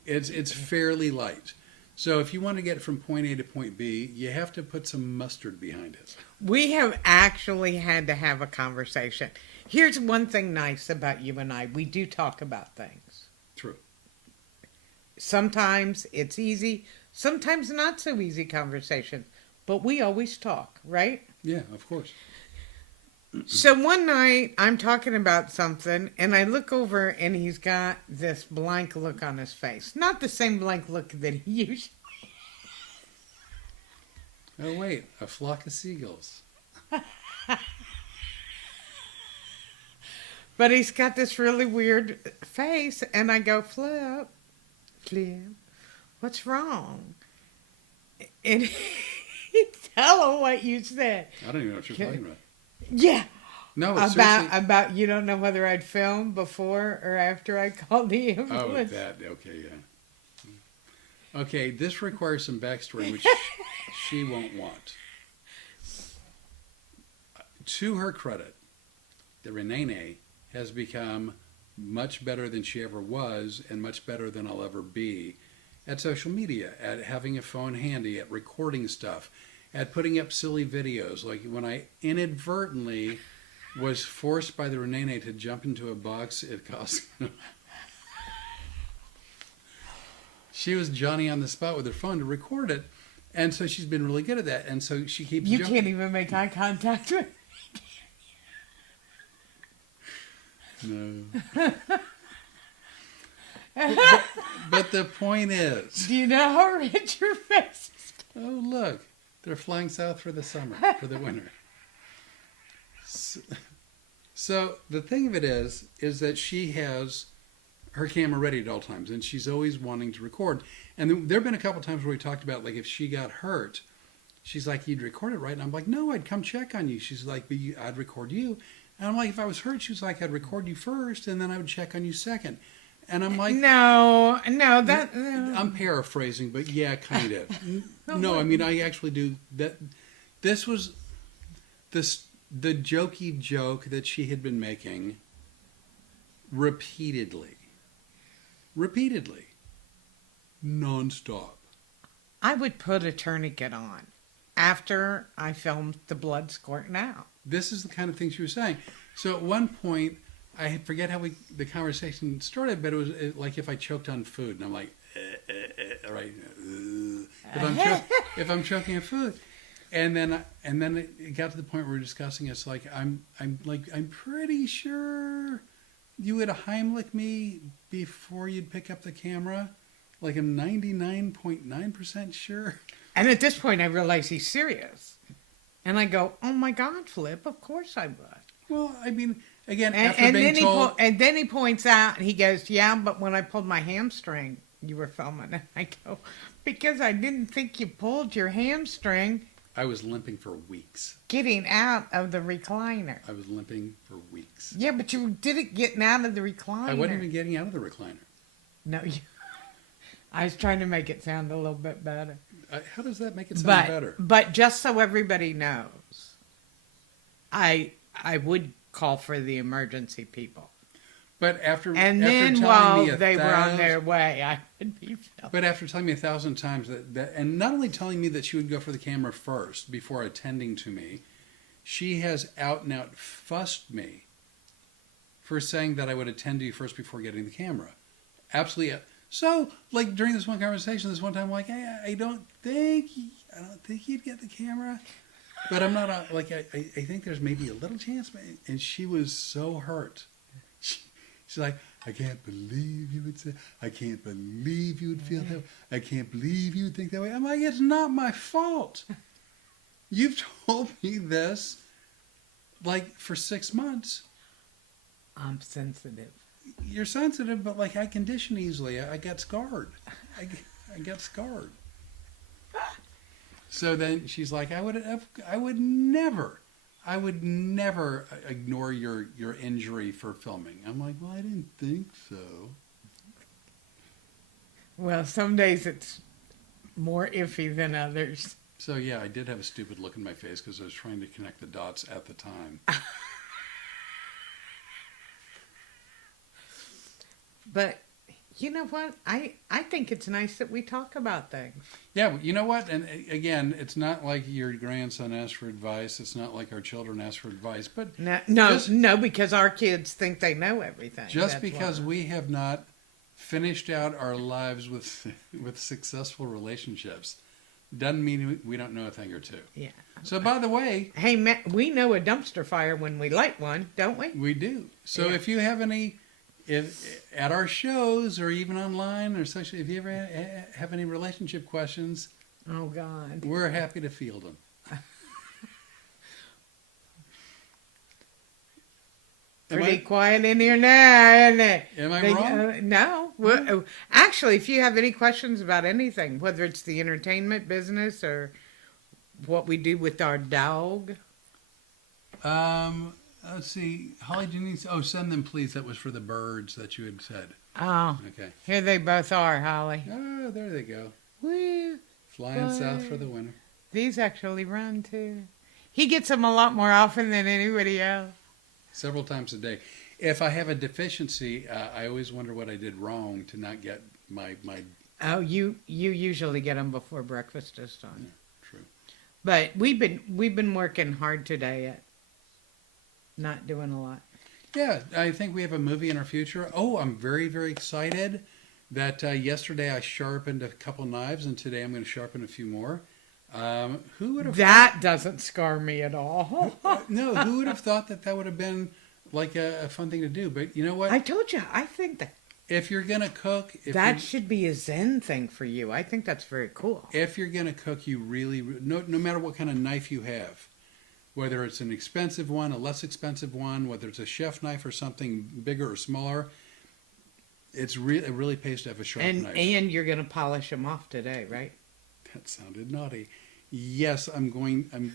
It's fairly light. So if you want to get from point A to point B, you have to put some mustard behind it. We have actually had to have a conversation. Here's one thing nice about you and I. We do talk about things. True. Sometimes it's easy, sometimes not so easy conversations, but we always talk, right? Yeah, of course. So one night I'm talking about something and I look over and he's got this blank look on his face. Not the same blank look that he usually... Oh, wait, a flock of seagulls. But he's got this really weird face and I go, Flip, what's wrong? And he tell him what you said. I don't even know what you're talking about. Yeah. No, about you don't know whether I'd filmed before or after I called the ambulance. Oh, that, okay, yeah. Okay, this requires some backstory, which she won't want. To her credit, the Rene has become much better than she ever was and much better than I'll ever be at social media, at having a phone handy, at recording stuff, at putting up silly videos. Like when I inadvertently was forced by the Rene to jump into a box at Costco. She was Johnny on the spot with her phone to record it. And so she's been really good at that. And so she keeps You can't even make eye contact with No. but the point is... Do you know how rich your face is? Oh, look. They're flying south for the summer, for the winter. So the thing of it is that she has her camera ready at all times, and she's always wanting to record. And there have been a couple times where we talked about, like, if she got hurt, she's like, you'd record it, right? And I'm like, no, I'd come check on you. She's like, but I'd record you. And I'm like, if I was hurt, she was like, I'd record you first, and then I would check on you second. And I'm like... No, that... I'm paraphrasing, but yeah, kind of. No, I mean, I actually do that. This was the jokey joke that she had been making repeatedly, nonstop. I would put a tourniquet on after I filmed the blood squirting out. This is the kind of thing she was saying. So at one point, I forget how the conversation started, but it was like if I choked on food, and I'm like, right, if I'm choking on food, and then it got to the point where we're discussing. It's like I'm pretty sure you would Heimlich me before you'd pick up the camera. Like I'm 99.9% sure. And at this point, I realize he's serious. And I go, oh my God, Flip, of course I would. Well, I mean, again, And, after and being then told... and then he points out, and he goes, yeah, but when I pulled my hamstring, you were filming. And I go, because I didn't think you pulled your hamstring I was limping for weeks. getting out of the recliner. I was limping for weeks. Yeah, but you did it getting out of the recliner. I wasn't even getting out of the recliner. No, I was trying to make it sound a little bit better. How does that make it sound better? But just so everybody knows, I would call for the emergency people. But after Then telling while me they were on their way, I would be filmed. But after telling me 1,000 times that, and not only telling me that she would go for the camera first before attending to me, she has out and out fussed me for saying that I would attend to you first before getting the camera. Absolutely. So, like during this one conversation, this one time, I'm like, hey, I don't think you'd get the camera, but I'm not like I think there's maybe a little chance. And she was so hurt. She's like, I can't believe you would say, I can't believe you would feel that way. I can't believe you would think that way. I'm like, it's not my fault. You've told me this like for 6 months. I'm sensitive. You're sensitive, but like I condition easily. I got scarred. I got scarred. So then she's like, I would never ignore your injury for filming. I'm like, well, I didn't think so. Well, some days it's more iffy than others. So yeah, I did have a stupid look in my face because I was trying to connect the dots at the time. But you know what? I think it's nice that we talk about things. Yeah, you know what? And again, it's not like your grandson asked for advice. It's not like our children asked for advice. But No, because our kids think they know everything. Just because we have not finished out our lives with successful relationships doesn't mean we don't know a thing or two. Yeah. So, by the way... Hey, Matt, we know a dumpster fire when we light one, don't we? We do. So if you have any... If at our shows or even online or social, if you ever have any relationship questions, oh God, we're happy to field them. Pretty quiet in here now, isn't it? Am I wrong? No. Well, actually, if you have any questions about anything, whether it's the entertainment business or what we do with our dog. Let's see. Holly Denise. Oh, send them, please. That was for the birds that you had said. Oh. Okay. Here they both are, Holly. Oh, there they go. Woo. Flying south for the winter. These actually run, too. He gets them a lot more often than anybody else. Several times a day. If I have a deficiency, I always wonder what I did wrong to not get my... Oh, you usually get them before breakfast is done. Yeah, true. But we've been working hard today at not doing a lot. Yeah, I think we have a movie in our future. Oh, I'm very, very excited that yesterday I sharpened a couple knives, and today I'm going to sharpen a few more. Who would have... That doesn't scar me at all. No, who would have thought that would have been like a fun thing to do? But you know what? I told you, I think that if you're going to cook... that should be a Zen thing for you. I think that's very cool. If you're going to cook, you really... No matter what kind of knife you have, whether it's an expensive one, a less expensive one, whether it's a chef knife or something bigger or smaller, it really pays to have a sharp knife. And you're going to polish them off today, right? That sounded naughty. Yes, I'm going...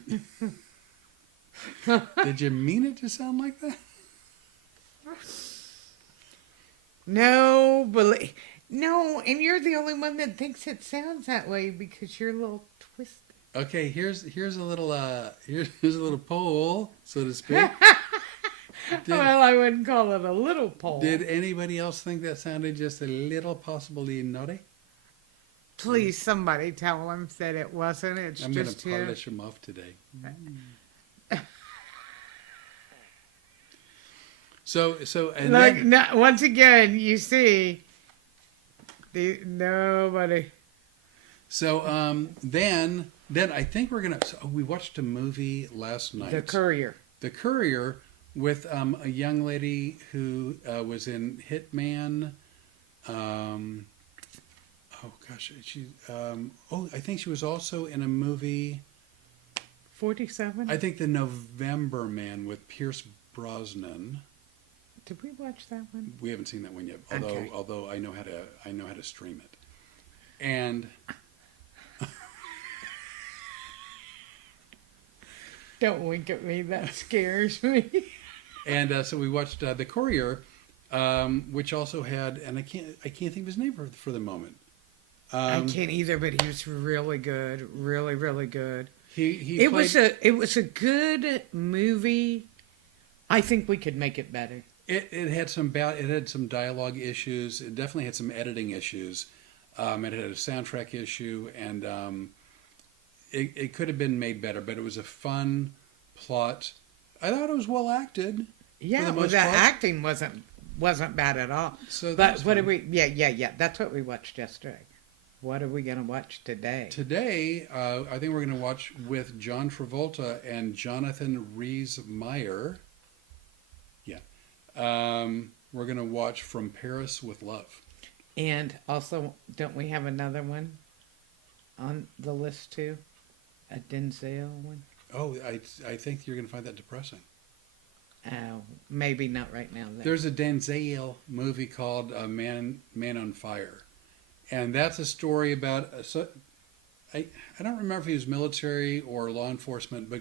Did you mean it to sound like that? No, and you're the only one that thinks it sounds that way because you're a little twisted. Okay, here's a little poll, so to speak. Well, I wouldn't call it a little poll. Did anybody else think that sounded just a little possibly naughty? Please, somebody tell him that it wasn't. I'm going to polish them off today. And Look, then, no, once again, you see, nobody. then I think we're gonna. So we watched a movie last night. The Courier. The Courier with a young lady who was in Hitman. Oh gosh, I think she was also in a movie. 47. I think The November Man with Pierce Brosnan. Did we watch that one? We haven't seen that one yet. Okay. Although I know how to stream it. And Don't wink at me. That scares me. and so we watched The Courier, which also had, and I can't think of his name for the moment. I can't either, but he was really good, really, really good. It was a good movie. I think we could make it better. It had some dialogue issues. It definitely had some editing issues. It had a soundtrack issue, and it could have been made better. But it was a fun plot. I thought it was well acted. Yeah, the acting wasn't bad at all. So, but what did we? Yeah. That's what we watched yesterday. What are we going to watch today? Today, I think we're going to watch with John Travolta and Jonathan Rhys-Meyer. Yeah. We're going to watch From Paris with Love. And also, don't we have another one on the list too? A Denzel one? Oh, I think you're going to find that depressing. Oh, maybe not right now. There's a Denzel movie called Man on Fire. And that's a story about, I don't remember if he was military or law enforcement, but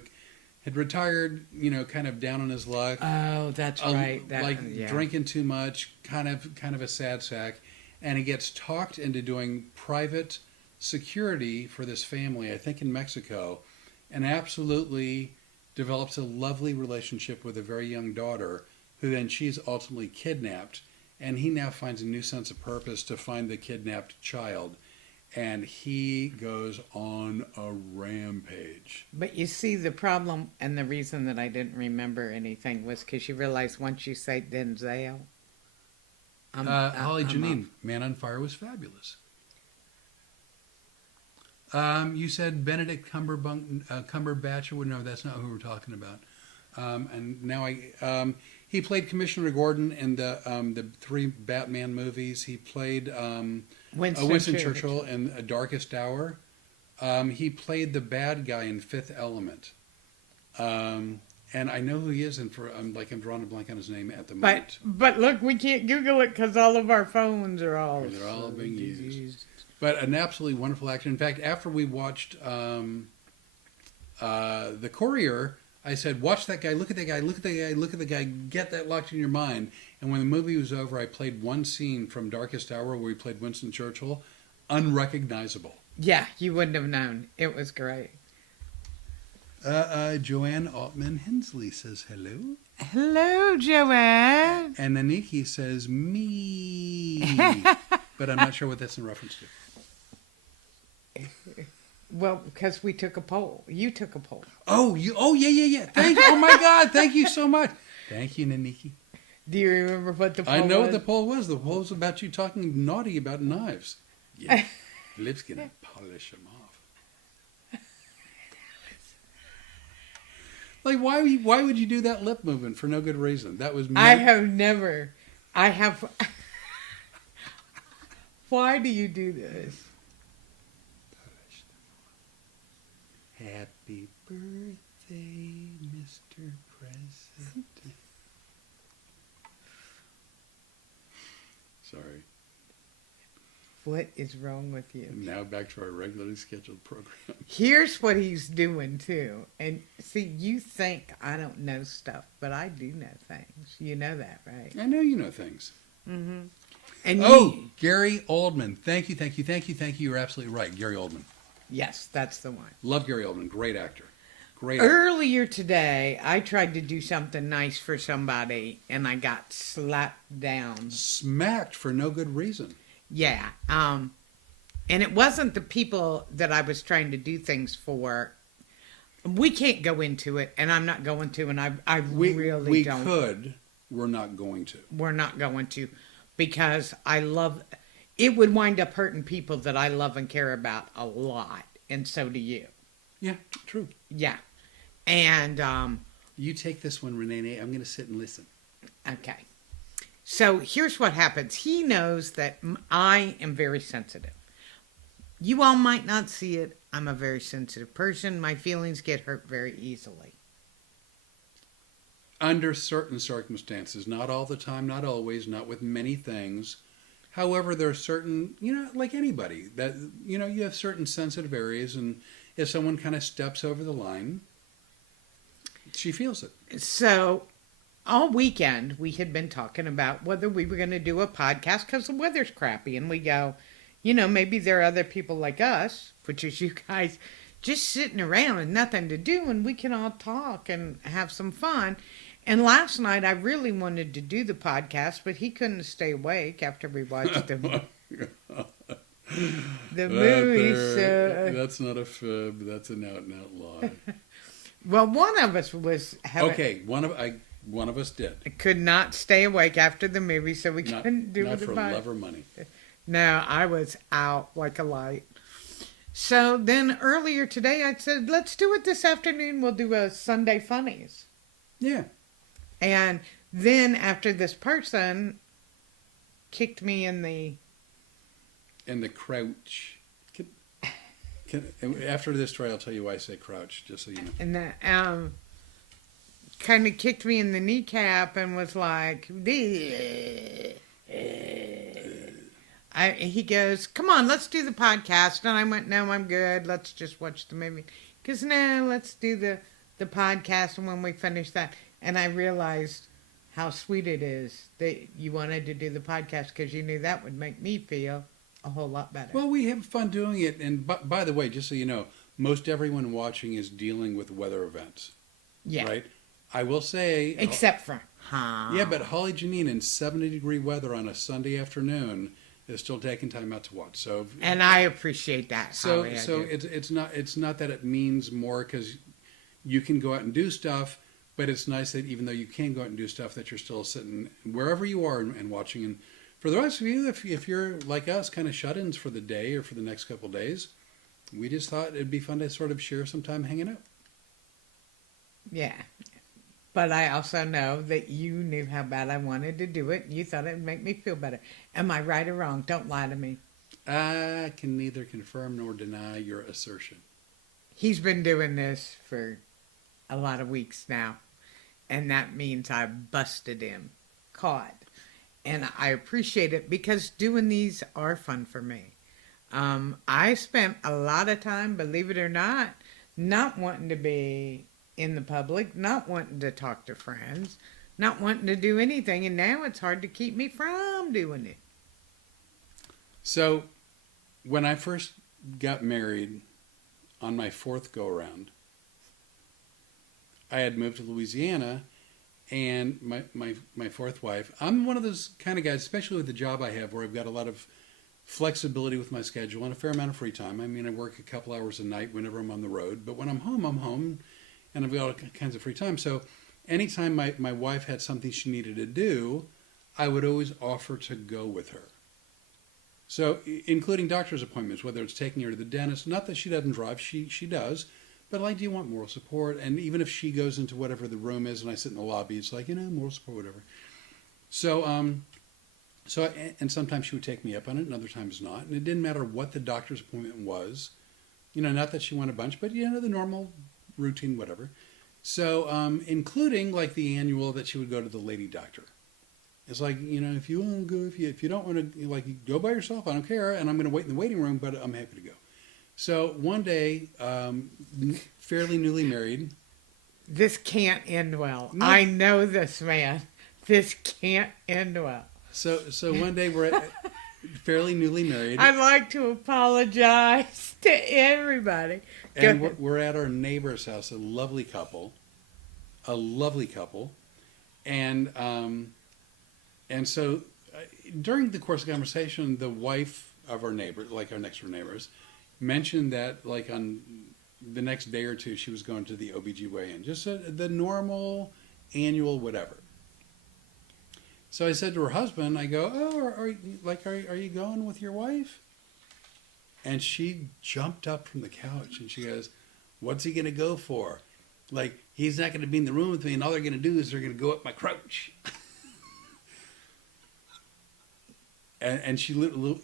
had retired, kind of down on his luck. Oh, that's right. Drinking too much, kind of a sad sack. And he gets talked into doing private security for this family, I think in Mexico, and absolutely develops a lovely relationship with a very young daughter, who then she's ultimately kidnapped. And he now finds a new sense of purpose to find the kidnapped child. And he goes on a rampage. But you see, the problem and the reason that I didn't remember anything was because you realize once you say Denzel. Holly Janine, Man on Fire was fabulous. You said Benedict Cumberbatch. No, that's not who we're talking about. And now he played Commissioner Gordon in the 3 Batman movies. He played Winston Churchill in A Darkest Hour. He played the bad guy in Fifth Element. And I know who he is, and I'm drawing a blank on his name at the moment. But look, we can't Google it because all of our phones are they're all being used. But an absolutely wonderful actor. In fact, after we watched The Courier, I said, watch that guy, look at that guy, look at that guy, look at the guy, get that locked in your mind. And when the movie was over, I played one scene from Darkest Hour where he played Winston Churchill. Unrecognizable. Yeah, you wouldn't have known. It was great. Joanne Altman Hensley says hello. Hello, Joanne. And Aniki says me. But I'm not sure what that's in reference to. Well, because we took a poll. You took a poll. Oh, yeah. Thank you. Oh my God, thank you so much. Thank you, Naniki. Do you remember what the poll was? I know what the poll was. The poll was about you talking naughty about knives. Yeah. Lip's gonna polish them off. Like, why would you do that lip movement for no good reason? That was. I have. Why do you do this? Happy birthday, Mr. President. Sorry. What is wrong with you? And now back to our regularly scheduled program. Here's what he's doing, too. And see, you think I don't know stuff, but I do know things. You know that, right? I know you know things. Mm-hmm. And Gary Oldman. Thank you. You're absolutely right. Gary Oldman. Yes, that's the one. Love Gary Oldman. Great actor. Earlier today, I tried to do something nice for somebody, and I got slapped down. Smacked for no good reason. Yeah. And it wasn't the people that I was trying to do things for. We can't go into it, and I'm not going to, and I really don't. we're not going to. We're not going to, because I love it would wind up hurting people that I love and care about a lot, and so do you. Yeah, true. Yeah. And You take this one, Renee. I'm going to sit and listen. okay. So here's what happens. He knows that I am very sensitive. You all might not see it. I'm a very sensitive person. My feelings get hurt very easily. Under certain circumstances, not all the time, not always, not with many things. However, there are certain, like anybody, that, you have certain sensitive areas, and if someone kind of steps over the line, she feels it. So all weekend we had been talking about whether we were going to do a podcast because the weather's crappy, and we go, maybe there are other people like us, which is you guys, just sitting around and nothing to do, and we can all talk and have some fun. And last night I really wanted to do the podcast, but he couldn't stay awake after we watched the movie. So that's not a fib. That's an out and out lie. well, one of us was having, Okay, one of us did. could not stay awake after the movie, so we couldn't do not the for podcast. love or money. No, I was out like a light. So then earlier today I said, let's do it this afternoon. We'll do a Sunday Funnies. Yeah. And then after this person kicked me in the... And the crouch. After this story, I'll tell you why I say crouch, just so you know. And the, kind of kicked me in the kneecap and was like... he goes, come on, let's do the podcast. And I went, no, I'm good. Let's just watch the movie. Because no, let's do the podcast. And when we finish that... And I realized how sweet it is that you wanted to do the podcast because you knew that would make me feel a whole lot better. Well, we have fun doing it. And by the way, just so you know, most everyone watching is dealing with weather events. Yeah. Right? I will say... Except for... Huh. Yeah, but Holly Janine in 70-degree weather on a Sunday afternoon is still taking time out to watch. So, and I appreciate that. So Holly, it's not that it means more because you can go out and do stuff, but it's nice that even though you can go out and do stuff, that you're still sitting wherever you are and watching. And for the rest of you, if you're like us, kind of shut-ins for the day or for the next couple of days, we just thought it'd be fun to sort of share some time hanging out. Yeah. But I also know that you knew how bad I wanted to do it. And you thought it would make me feel better. Am I right or wrong? Don't lie to me. I can neither confirm nor deny your assertion. He's been doing this for a lot of weeks now. And that means I busted him. Caught. And I appreciate it because doing these are fun for me. I spent a lot of time, believe it or not wanting to be in the public, not wanting to talk to friends, not wanting to do anything, and now it's hard to keep me from doing it. So, when I first got married on my fourth go-around, I had moved to Louisiana, and my fourth wife, I'm one of those kind of guys, especially with the job I have, where I've got a lot of flexibility with my schedule and a fair amount of free time. I mean, I work a couple hours a night whenever I'm on the road, but when I'm home, and I've got all kinds of free time. So anytime my wife had something she needed to do, I would always offer to go with her. So including doctor's appointments, whether it's taking her to the dentist, not that she doesn't drive, she does, but like, do you want moral support? And even if she goes into whatever the room is and I sit in the lobby, it's like, moral support, whatever. So, and sometimes she would take me up on it and other times not. And it didn't matter what the doctor's appointment was. Not that she won a bunch, but, the normal routine, whatever. So, including like the annual that she would go to the lady doctor. It's like, if you want to go, if you don't want to, like, go by yourself, I don't care, and I'm going to wait in the waiting room, but I'm happy to go. So one day, fairly newly married. This can't end well. No. I know this, man. This can't end well. So one day we're fairly newly married. I'd like to apologize to everybody. And we're at our neighbor's house, a lovely couple. And so during the course of the conversation, the wife of our neighbor, like our next door neighbors, mentioned that like on the next day or two, she was going to the OBGYN, just the normal annual whatever. So I said to her husband, I go, oh, are you going with your wife? And she jumped up from the couch and she goes, what's he going to go for? Like, he's not going to be in the room with me, and all they're going to do is they're going to go up my crotch. and she,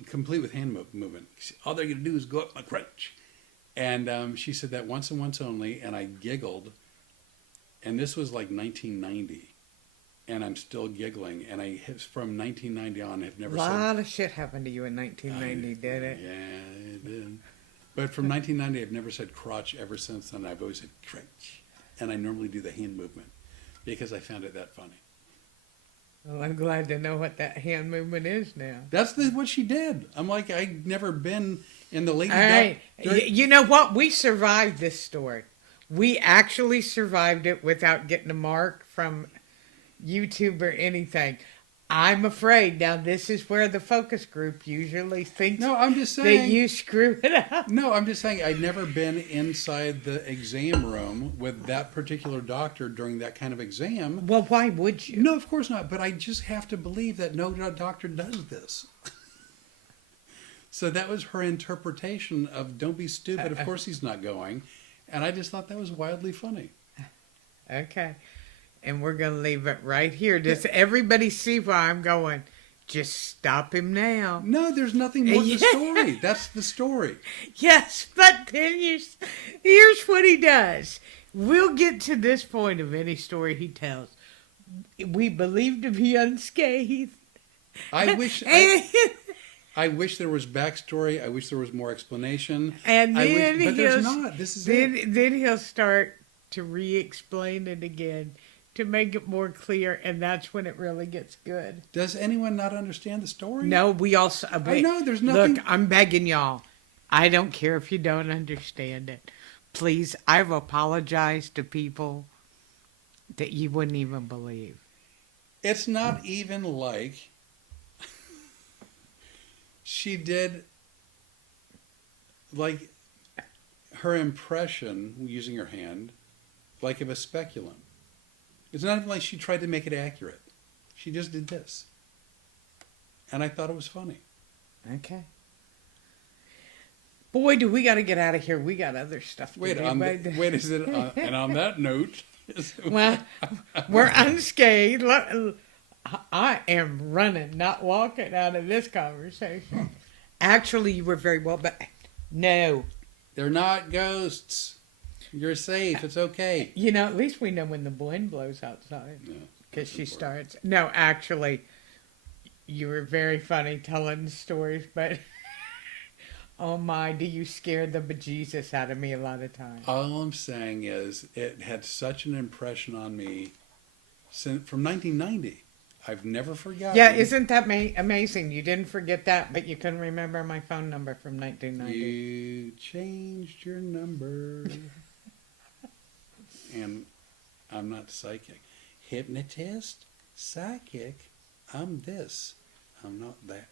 complete with hand movement. All they're going to do is go up my crotch. And she said that once and once only, and I giggled. And this was like 1990. And I'm still giggling. And from 1990 on, have never A said... lot of shit happened to you in 1990, did it? Yeah, it did. But from 1990, I've never said crotch ever since then. I've always said crotch. And I normally do the hand movement because I found it that funny. Well, I'm glad to know what that hand movement is now. That's what she did. I'm like, I've never been in the lady... All right. You know what? We survived this story. We actually survived it without getting a mark from YouTube or anything. I'm afraid now this is where the focus group usually thinks No, I'm just saying... that you screw it up. No, I'm just saying I'd never been inside the exam room with that particular doctor during that kind of exam. Well, why would you? No, of course not. But I just have to believe that no doctor does this. So that was her interpretation of don't be stupid. Of course he's not going. And I just thought that was wildly funny. Okay. And we're going to leave it right here. Does everybody see where I'm going? Just stop him now. No, there's nothing more to the story. That's the story. Yes, but then here's what he does. We'll get to this point of any story he tells. We believe to be unscathed. I wish there was backstory. I wish there was more explanation. And then but there's not. This is it. Then he'll start to re-explain it again to make it more clear, and that's when it really gets good. Does anyone not understand the story? No, we also... I know, there's nothing... Look, I'm begging y'all. I don't care if you don't understand it. Please, I've apologized to people that you wouldn't even believe. It's not even like she did, like, her impression, using her hand, like of a speculum. It's not even like she tried to make it accurate. She just did this. And I thought it was funny. Okay. Boy, do we got to get out of here. We got other stuff to do. And on that note... Well, we're unscathed. I am running, not walking out of this conversation. Actually, you were very well, but no. They're not ghosts. You're safe. It's okay. You know, at least we know when the wind blows outside. Because she starts. No, actually, you were very funny telling stories, but oh my, do you scare the bejesus out of me a lot of times. All I'm saying is it had such an impression on me from 1990. I've never forgotten. Yeah, isn't that amazing? You didn't forget that, but you couldn't remember my phone number from 1990. You changed your number. And I'm not psychic. Hypnotist, psychic, I'm this. I'm not that.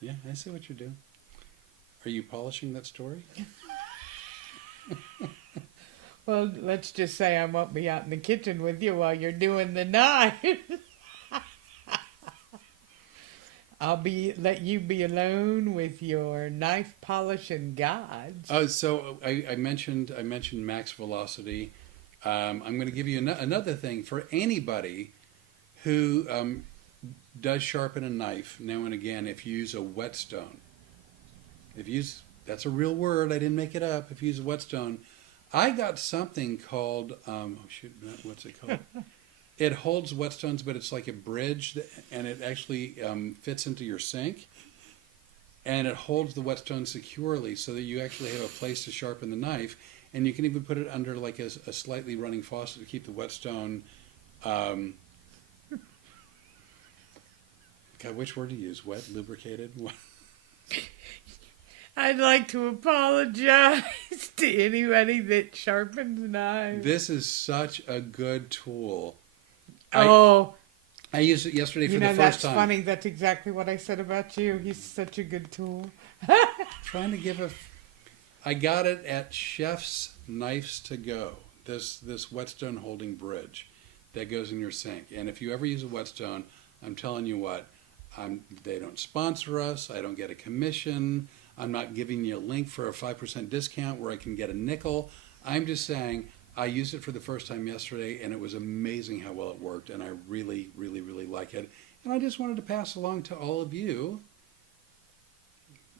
Yeah, I see what you're doing. Are you polishing that story? Well, let's just say I won't be out in the kitchen with you while you're doing the knife. I'll let you be alone with your knife polishing gods. So I mentioned max velocity. I'm going to give you another thing for anybody who does sharpen a knife now and again. If you use a whetstone, that's a real word. I didn't make it up. If you use a whetstone, I got something called what's it called? It holds whetstones, but it's like a bridge, and it actually fits into your sink, and it holds the whetstone securely so that you actually have a place to sharpen the knife, and you can even put it under like a slightly running faucet to keep the whetstone. God, which word do you use? Wet, lubricated? I'd like to apologize to anybody that sharpens knives. This is such a good tool. I used it yesterday for the first that's time. funny. That's exactly what I said about you. He's such a good tool. Trying to give I got it at Chef's Knives to Go. This whetstone holding bridge. that goes in your sink. And if you ever use a whetstone, I'm telling you what, they don't sponsor us. I don't get a commission. I'm not giving you a link for a 5% discount where I can get a nickel. I'm just saying I used it for the first time yesterday, and it was amazing how well it worked, and I really, really, really like it. And I just wanted to pass along to all of you,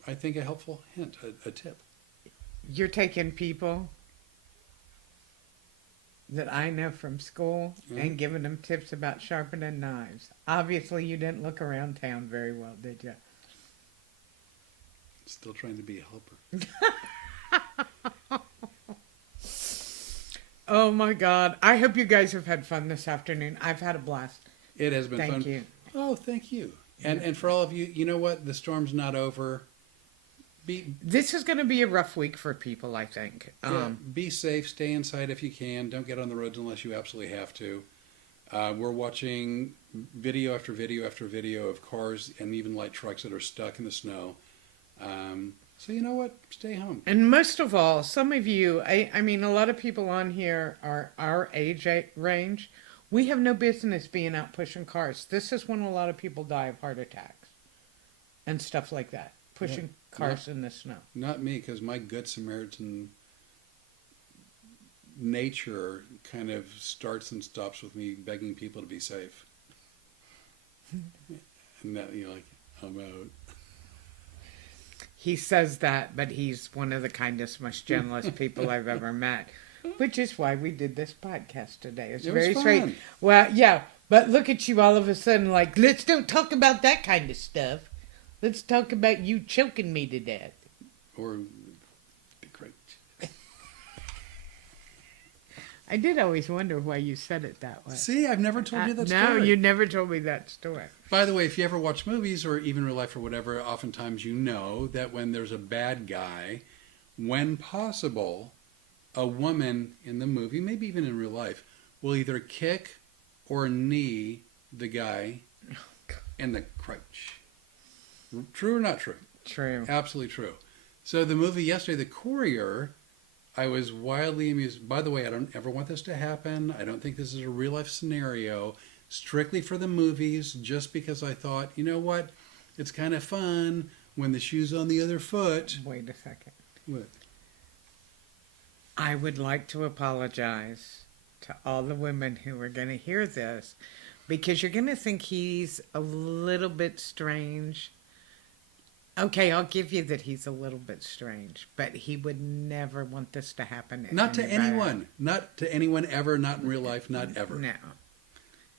I think, a helpful hint, a tip. You're taking people that I know from school and giving them tips about sharpening knives. Obviously, you didn't look around town very well, did you? Still trying to be a helper. Oh my God. I hope you guys have had fun this afternoon. I've had a blast. It has been fun. Thank you. Oh, thank you. And for all of you, you know what? The storm's not over. This is going to be a rough week for people, I think. Be safe. Stay inside if you can. Don't get on the roads unless you absolutely have to. We're watching video after video after video of cars and even light trucks that are stuck in the snow. So you know what? Stay home. And most of all, some of you, I mean, a lot of people on here are our age range. We have no business being out pushing cars. This is when a lot of people die of heart attacks and stuff like that. Pushing cars in the snow. Not me, because my good Samaritan nature kind of starts and stops with me begging people to be safe. And that, like, I'm out. He says that, but he's one of the kindest, most gentlest people I've ever met. Which is why we did this podcast today. It was very sweet. Well, yeah, but look at you all of a sudden like, let's don't talk about that kind of stuff. Let's talk about you choking me to death. Or the crate. I did always wonder why you said it that way. See, I've never told you that story. No, you never told me that story. By the way, if you ever watch movies or even real life or whatever, oftentimes you know that when there's a bad guy, when possible, a woman in the movie, maybe even in real life, will either kick or knee the guy in the crotch. True or not true? True. Absolutely true. So the movie yesterday, The Courier, I was wildly amused. By the way, I don't ever want this to happen. I don't think this is a real life scenario. Strictly for the movies, just because I thought, you know what? It's kind of fun when the shoe's on the other foot. Wait a second. What? I would like to apologize to all the women who are going to hear this because you're going to think he's a little bit strange. Okay, I'll give you that he's a little bit strange, but he would never want this to happen. Not to anyone. Not to anyone ever, not in real life, not ever. No.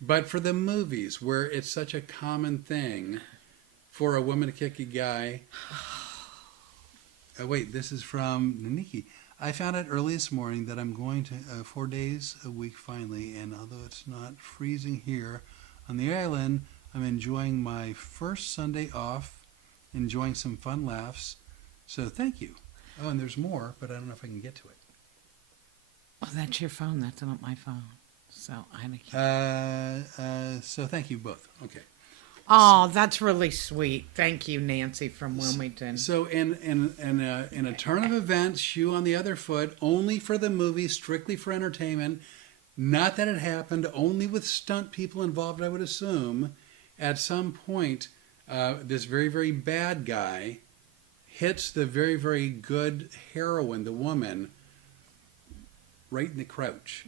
But for the movies, where it's such a common thing for a woman to kick a guy. Oh, wait, this is from Naniki. I found out early this morning that I'm going to 4 days a week finally, and although it's not freezing here on the island, I'm enjoying my first Sunday off, enjoying some fun laughs. So thank you. Oh, and there's more, but I don't know if I can get to it. Well, that's your phone. That's not my phone. So I So thank you both. Okay. Oh, that's really sweet. Thank you, Nancy from Wilmington. So in a turn of events, shoe on the other foot, only for the movie, strictly for entertainment. Not that it happened, only with stunt people involved, I would assume. At some point, this very, very bad guy hits the very, very good heroine, the woman, right in the crouch.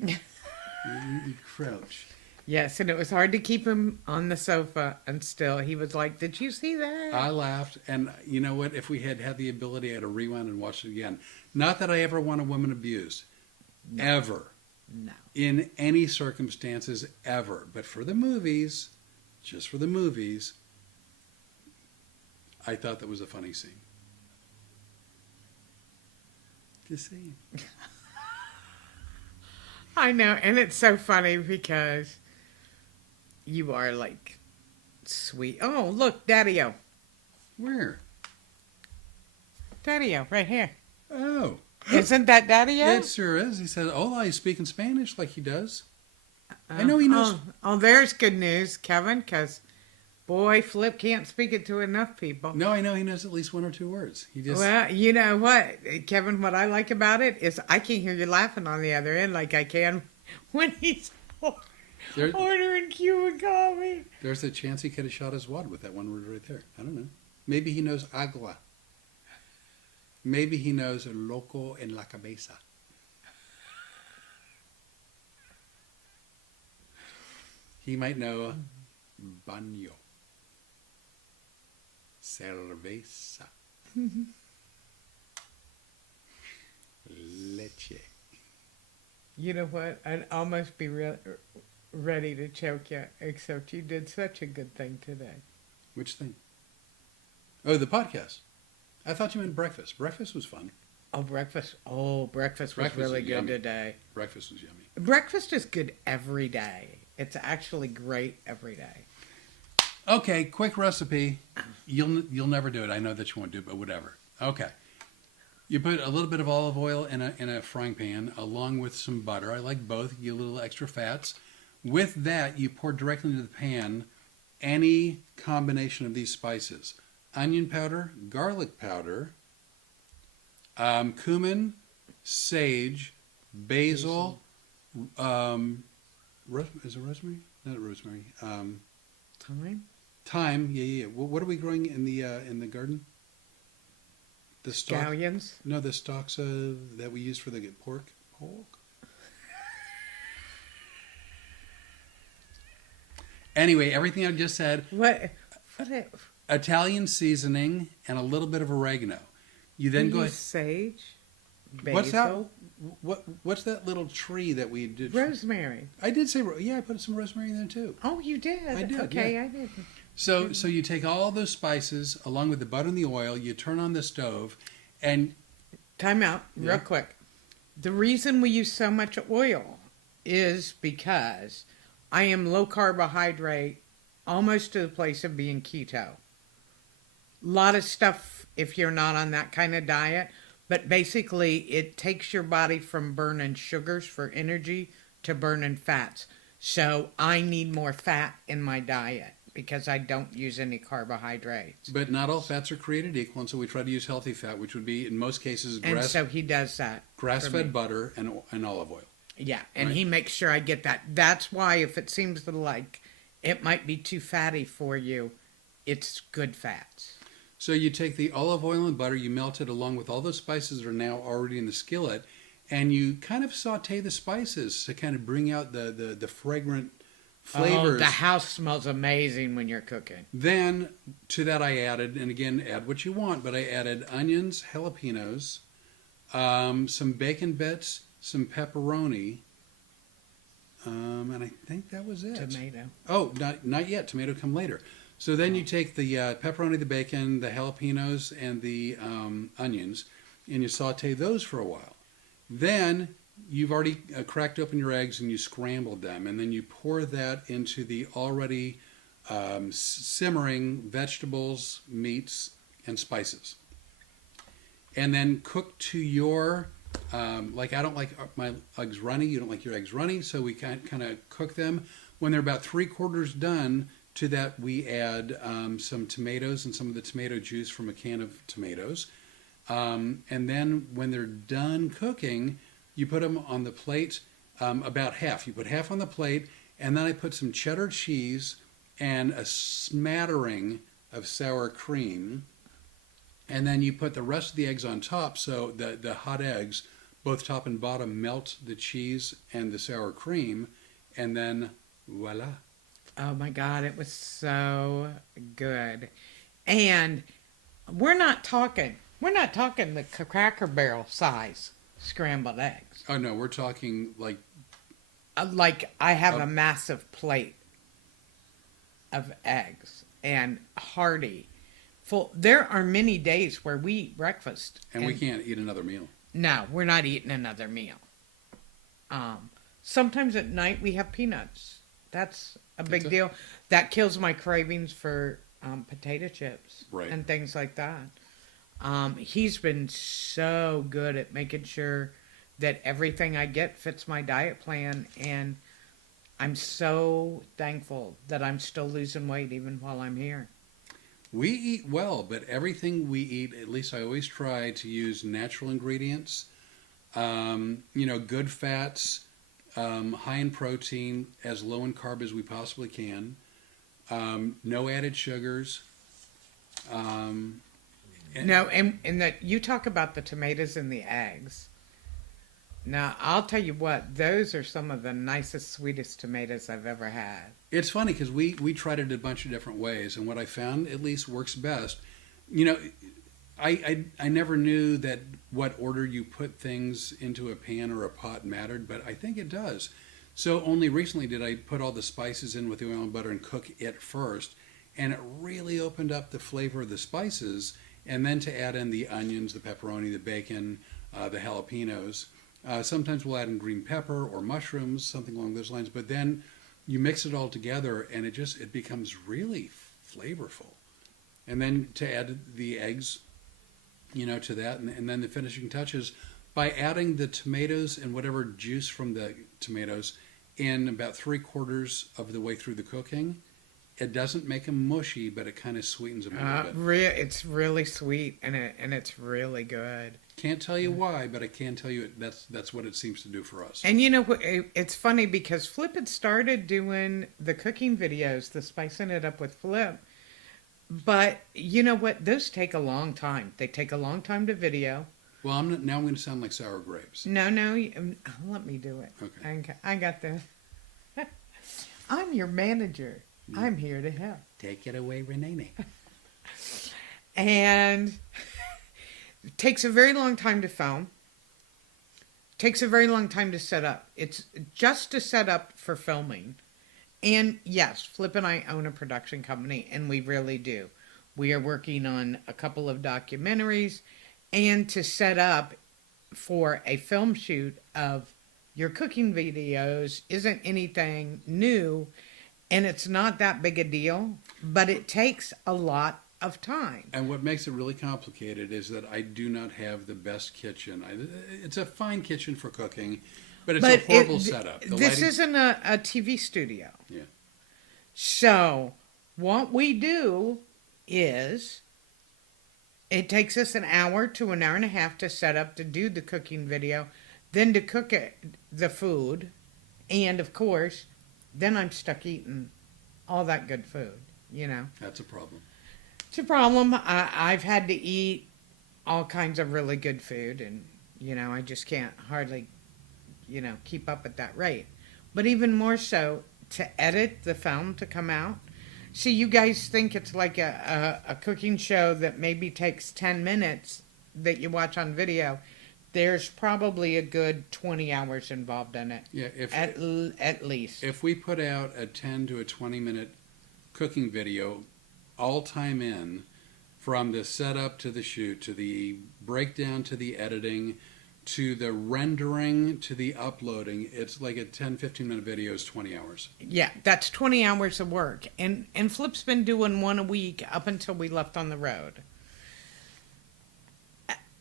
Crouch. Yes, and it was hard to keep him on the sofa, and still he was like, did you see that? I laughed, and you know what? If we had had the ability, I'd have rewound and watched it again. Not that I ever want a woman abused. No. Ever. No. In any circumstances, ever. But for the movies, just for the movies, I thought that was a funny scene. Just saying. I know, and it's so funny because you are like sweet. Oh, look, Daddy-O. Where? Daddy-O, right here. Oh. Isn't that Daddy-O? It sure is. He said, hola, he's speaking Spanish like he does. I know he knows. Oh, there's good news, Kevin, because, boy, Flip can't speak it to enough people. No, I know he knows at least one or two words. He just... Well, you know what, Kevin, what I like about it is I can hear you laughing on the other end like I can when he's There, ordering Cuban coffee. there's a chance he could have shot his wad with that one word right there. I don't know. Maybe he knows agua. Maybe he knows loco en la cabeza. He might know baño. Cerveza. Leche. You know what? I'd almost be ready to choke you, except you did such a good thing today. Which thing? Oh, the podcast. I thought you meant breakfast. Breakfast was fun. Oh, breakfast. Oh, breakfast was Breakfast really was good yummy. today. Breakfast was yummy. Breakfast is good every day. It's actually great every day. Okay, quick recipe. You'll never do it. I know that you won't do it, but whatever. Okay. You put a little bit of olive oil in a frying pan along with some butter. I like both. You get a little extra fats. With that, you pour directly into the pan any combination of these spices. Onion powder, garlic powder, cumin, sage, basil, is it rosemary? Not rosemary. Time? Thyme. Yeah. What are we growing in the garden? The stalk. Scallions? No, the stalks that we use for the pork. Anyway, everything I just said. What? Italian seasoning and a little bit of oregano. You then go ahead. Sage? Basil? What's that? What's that little tree that we did? Rosemary. I did say yeah. I put some rosemary in there too. Oh, you did? I did, Okay, yeah. I didn't. So you take all those spices along with the butter and the oil. You turn on the stove, and Time out, Yeah. real quick. The reason we use so much oil is because I am low carbohydrate, almost to the place of being keto. A lot of stuff if you're not on that kind of diet, but basically it takes your body from burning sugars for energy to burning fats. So I need more fat in my diet because I don't use any carbohydrates. but not all fats are created equal, and so we try to use healthy fat, which would be in most cases And so he does that. for me. grass-fed butter and olive oil. Yeah, and Right. he makes sure I get that. That's why if it seems like it might be too fatty for you, it's good fats. So you take the olive oil and butter, you melt it along with all those spices that are now already in the skillet, and you kind of saute the spices to kind of bring out the fragrant Oh, flavors. the house smells amazing when you're cooking. Then to that I added, and again, add what you want, but I added onions, jalapenos, some bacon bits, some pepperoni, and I think that was it. Tomato. Oh, not yet. Tomato come later. So then you take the pepperoni, the bacon, the jalapenos, and the onions, and you saute those for a while. Then you've already cracked open your eggs and you scrambled them, and then you pour that into the already simmering vegetables, meats, and spices. And then cook to your, like I don't like my eggs runny, you don't like your eggs runny, so we kind of cook them. When they're about 3/4 done, to that we add some tomatoes and some of the tomato juice from a can of tomatoes. And then when they're done cooking, you put them on the plate, about half. You put half on the plate, and then I put some cheddar cheese and a smattering of sour cream. And then you put the rest of the eggs on top, so the hot eggs, both top and bottom, melt the cheese and the sour cream, and then voila. Oh my God, it was so good. And we're not talking the Cracker Barrel size scrambled eggs. Oh no, we're talking like Like I have a massive plate of eggs and hearty. Full. There are many days where we eat breakfast and we can't eat another meal. No, we're not eating another meal. Sometimes at night we have peanuts. That's a big deal. That kills my cravings for potato chips Right. and things like that. He's been so good at making sure that everything I get fits my diet plan, and I'm so thankful that I'm still losing weight even while I'm here. We eat well, but everything we eat, at least I always try to use natural ingredients, good fats, high in protein, as low in carb as we possibly can, no added sugars. No, and that you talk about the tomatoes and the eggs. Now, I'll tell you what, those are some of the nicest, sweetest tomatoes I've ever had. It's funny because we tried it a bunch of different ways, and what I found at least works best. You know, I never knew that what order you put things into a pan or a pot mattered, but I think it does. So only recently did I put all the spices in with the oil and butter and cook it first, and it really opened up the flavor of the spices. And then to add in the onions, the pepperoni, the bacon, the jalapenos. Sometimes we'll add in green pepper or mushrooms, something along those lines. But then you mix it all together, and it becomes really flavorful. And then to add the eggs, to that, and then the finishing touches by adding the tomatoes and whatever juice from the tomatoes in about 3/4 of the way through the cooking. It doesn't make them mushy, but it kind of sweetens them a little bit. It's really sweet, and it's really good. Can't tell you why, but I can tell you that's what it seems to do for us. And it's funny because Flip had started doing the cooking videos, the spicing it up with Flip. But you know what? Those take a long time. They take a long time to video. Well, now I'm going to sound like sour grapes. No, let me do it. Okay. I got this. I'm your manager. I'm here to help. Take it away, Rene. And it takes a very long time to film. Takes a very long time to set up. It's just to set up for filming. And yes, Flip and I own a production company, and we really do. We are working on a couple of documentaries, and to set up for a film shoot of your cooking videos isn't anything new. And it's not that big a deal, but it takes a lot of time. And what makes it really complicated is that I do not have the best kitchen. It's a fine kitchen for cooking, but it's a horrible setup. This isn't a TV studio. Yeah. So what we do is it takes us an hour to an hour and a half to set up to do the cooking video, then to cook the food, and of course, then I'm stuck eating all that good food, That's a problem. It's a problem. I've had to eat all kinds of really good food, and, I just can't hardly, keep up at that rate. But even more so, to edit the film to come out. See, you guys think it's like a cooking show that maybe takes 10 minutes that you watch on video. There's probably a good 20 hours involved in it. Yeah, at least. If we put out a 10 to a 20-minute cooking video, all time in, from the setup to the shoot, to the breakdown, to the editing, to the rendering, to the uploading, it's like a 10, 15-minute video is 20 hours. Yeah, that's 20 hours of work. And Flip's been doing one a week up until we left on the road.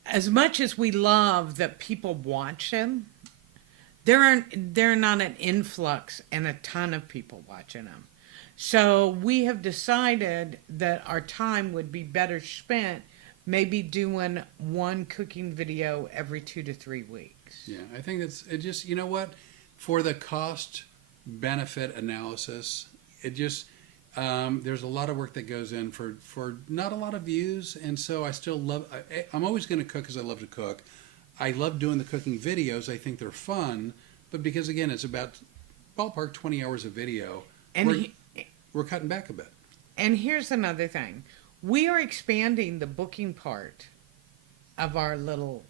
As much as we love that people watch him, there are not an influx and a ton of people watching him. So we have decided that our time would be better spent maybe doing one cooking video every 2 to 3 weeks. Yeah, I think it just, you know what? For the cost benefit analysis, it just, there's a lot of work that goes in for not a lot of views, and so I still love. I'm always going to cook because I love to cook. I love doing the cooking videos. I think they're fun, but because again, it's about ballpark 20 hours of video. And we're cutting back a bit. And here's another thing: we are expanding the booking part of our little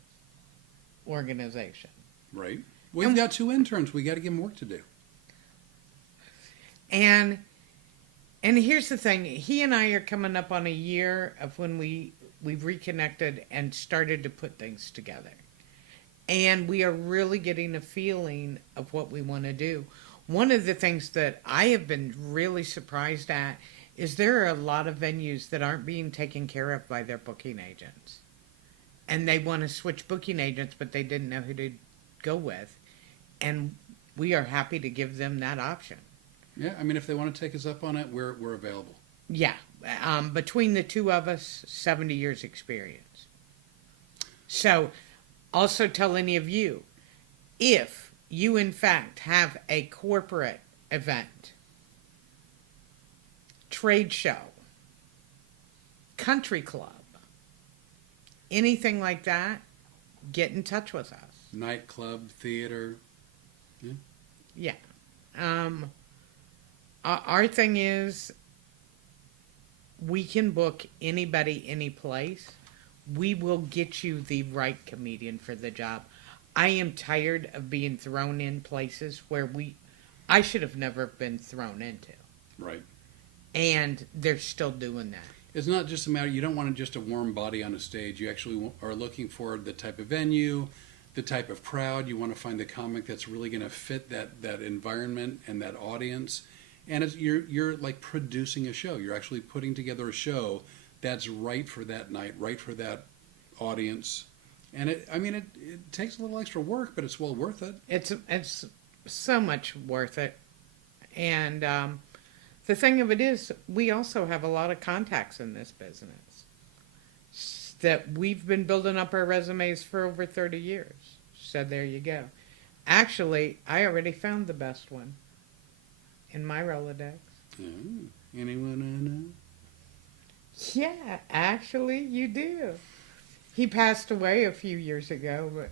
organization. Right. We've got 2 interns. We got to give them work to do. And here's the thing. He and I are coming up on a year of when we've reconnected and started to put things together. And we are really getting a feeling of what we want to do. One of the things that I have been really surprised at is there are a lot of venues that aren't being taken care of by their booking agents. And they want to switch booking agents, but they didn't know who to go with. And we are happy to give them that option. Yeah, I mean, if they want to take us up on it, we're available. Yeah, between the two of us, 70 years experience. So, also tell any of you, if you in fact have a corporate event, trade show, country club, anything like that, get in touch with us. Nightclub, theater. Yeah. Our thing is, we can book anybody, any place. We will get you the right comedian for the job. I am tired of being thrown in places where I should have never been thrown into. Right. And they're still doing that. It's not just a matter, you don't want just a warm body on a stage. You actually are looking for the type of venue, the type of crowd. You want to find the comic that's really going to fit that environment and that audience. And you're like producing a show. You're actually putting together a show that's right for that night, right for that audience. And it takes a little extra work, but it's well worth it. It's so much worth it. And the thing of it is, we also have a lot of contacts in this business that we've been building up our resumes for over 30 years. So there you go. Actually, I already found the best one in my Rolodex. Oh, anyone I know? Yeah, actually, you do. He passed away a few years ago, but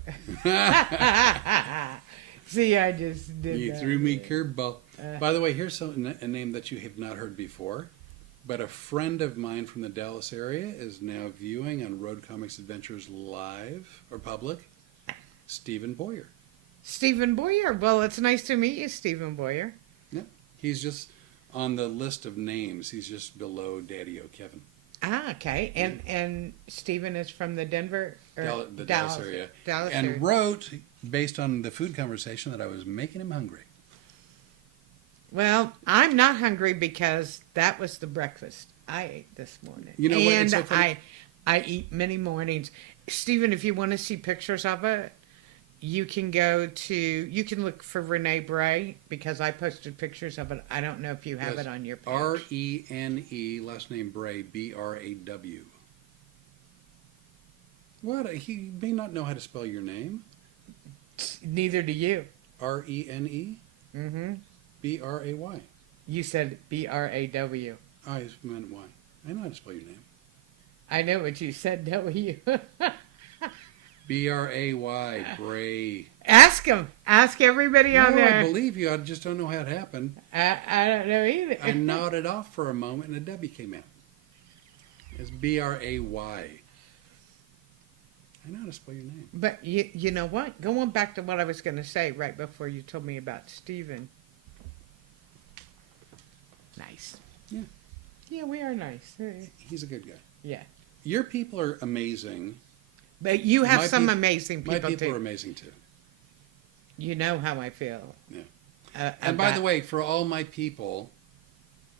see, I just did. You that. threw me curveball. By the way, here's a name that you have not heard before, but a friend of mine from the Dallas area is now viewing on Road Comics Adventures Live or Public. Stephen Boyer. Stephen Boyer. Well, it's nice to meet you, Stephen Boyer. Yep, he's just on the list of names. He's just below Daddy-O Kevin. Ah, okay. And Stephen is from the Denver or The Dallas area. Dallas and area. wrote based on the food conversation that I was making him hungry. Well, I'm not hungry because that was the breakfast I ate this morning. You know what? And It's so funny. I eat many mornings. Stephen, if you want to see pictures of it, you can look for Rene Bray because I posted pictures of it. I don't know if you have Yes. it on your page. Rene, last name Bray, Braw. What? He may not know how to spell your name. Neither do you. Rene, Mm-hmm. Bray. You said Braw. I meant Y. I know how to spell your name. I know what you said, W. Bray, Bray. Ask him. Ask everybody on No, there. I believe you. I just don't know how it happened. I don't know either. I nodded off for a moment and a W came out. It's Bray. I know how to spell your name. But you know what? Going back to what I was going to say right before you told me about Stephen. Nice. Yeah. Yeah, we are nice. He's a good guy. Yeah. Your people are amazing. But you have My some peop- amazing My people people too. are amazing too. You know how I feel. Yeah. And by the way, for all my people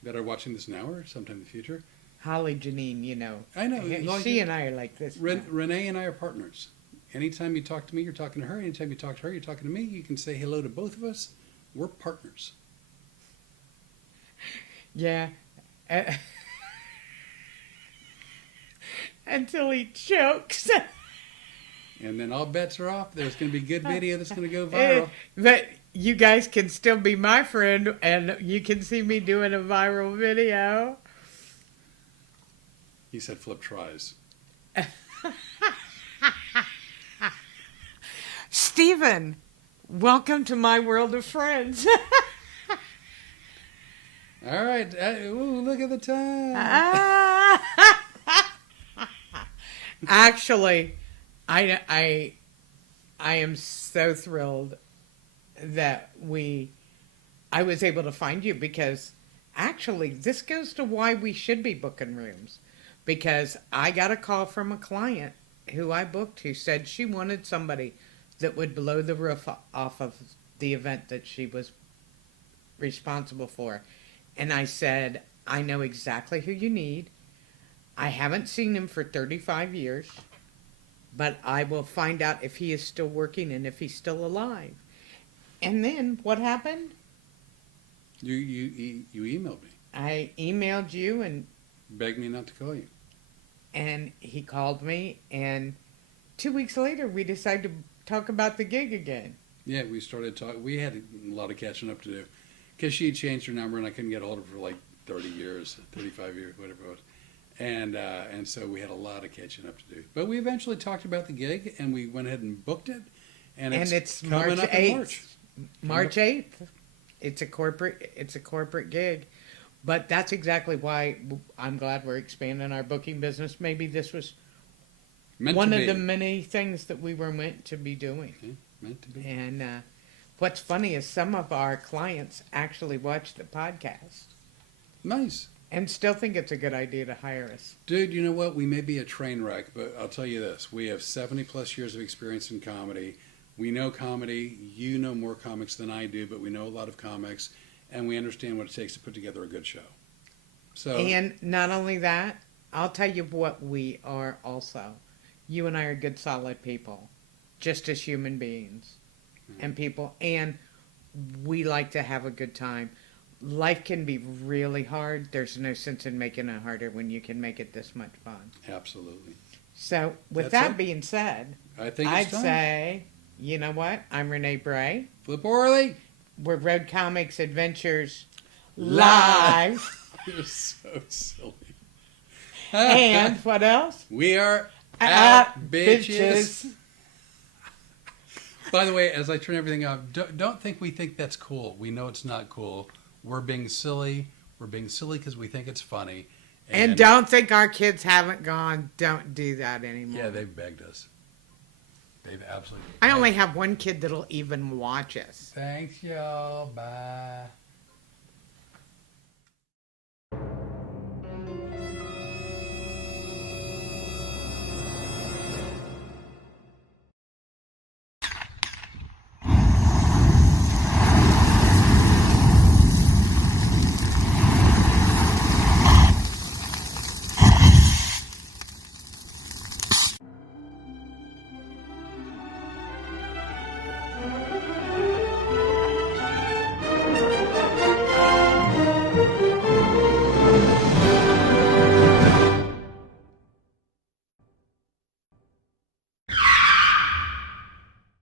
that are watching this now or sometime in the future, Holly Janine, you know. I know. She and I are like this. now. Renee and I are partners. Anytime you talk to me, you're talking to her. Anytime you talk to her, you're talking to me. You can say hello to both of us. We're partners. Yeah. Until he chokes. And then all bets are off. There's going to be good video that's going to go viral. But you guys can still be my friend, and you can see me doing a viral video. He said Flip tries. Stephen, welcome to my world of friends. All right. Ooh, look at the time. Actually, I am so thrilled that I was able to find you because actually this goes to why we should be booking rooms, because I got a call from a client who I booked who said she wanted somebody that would blow the roof off of the event that she was responsible for. And I said, I know exactly who you need. I haven't seen him for 35 years, but I will find out if he is still working and if he's still alive. And then what happened? You emailed me. I emailed you and Begged me not to call you. he called me, and 2 weeks later we decided to talk about the gig again. Yeah, we started talking. We had a lot of catching up to do because she had changed her number and I couldn't get a hold of her for like 30 years, 35 years, whatever it was. And so we had a lot of catching up to do. But we eventually talked about the gig and we went ahead and booked it. And it's coming March up in 8th. March. March 8th. It's a corporate gig. But that's exactly why I'm glad we're expanding our booking business. Maybe this was Meant one to of be. the many things that we were meant to be doing. Yeah, meant to be. And what's funny is some of our clients actually watch the podcast Nice. and still think it's a good idea to hire us. Dude, you know what? We may be a train wreck, but I'll tell you this. We have 70 plus years of experience in comedy. We know comedy. You know more comics than I do, but we know a lot of comics, and we understand what it takes to put together a good show. So, And not only that, I'll tell you what we are also. You and I are good, solid people, just as human beings and people. And we like to have a good time. Life can be really hard. There's no sense in making it harder when you can make it this much fun. absolutely. So, with That's that it. being said, I think I'd it's time. say, you know what? I'm Renee Bray. Flip Orley. We're Road Comics Adventures Live. Live. You're so silly. And what else? we are At at bitches. By the way, as I turn everything off, don't think we think that's cool. We know it's not cool. We're being silly. We're being silly because we think it's funny. And don't think our kids haven't gone, don't do that anymore. Yeah, they've begged us. They've absolutely. I only have one kid that'll even watch us. Thanks, y'all. Bye.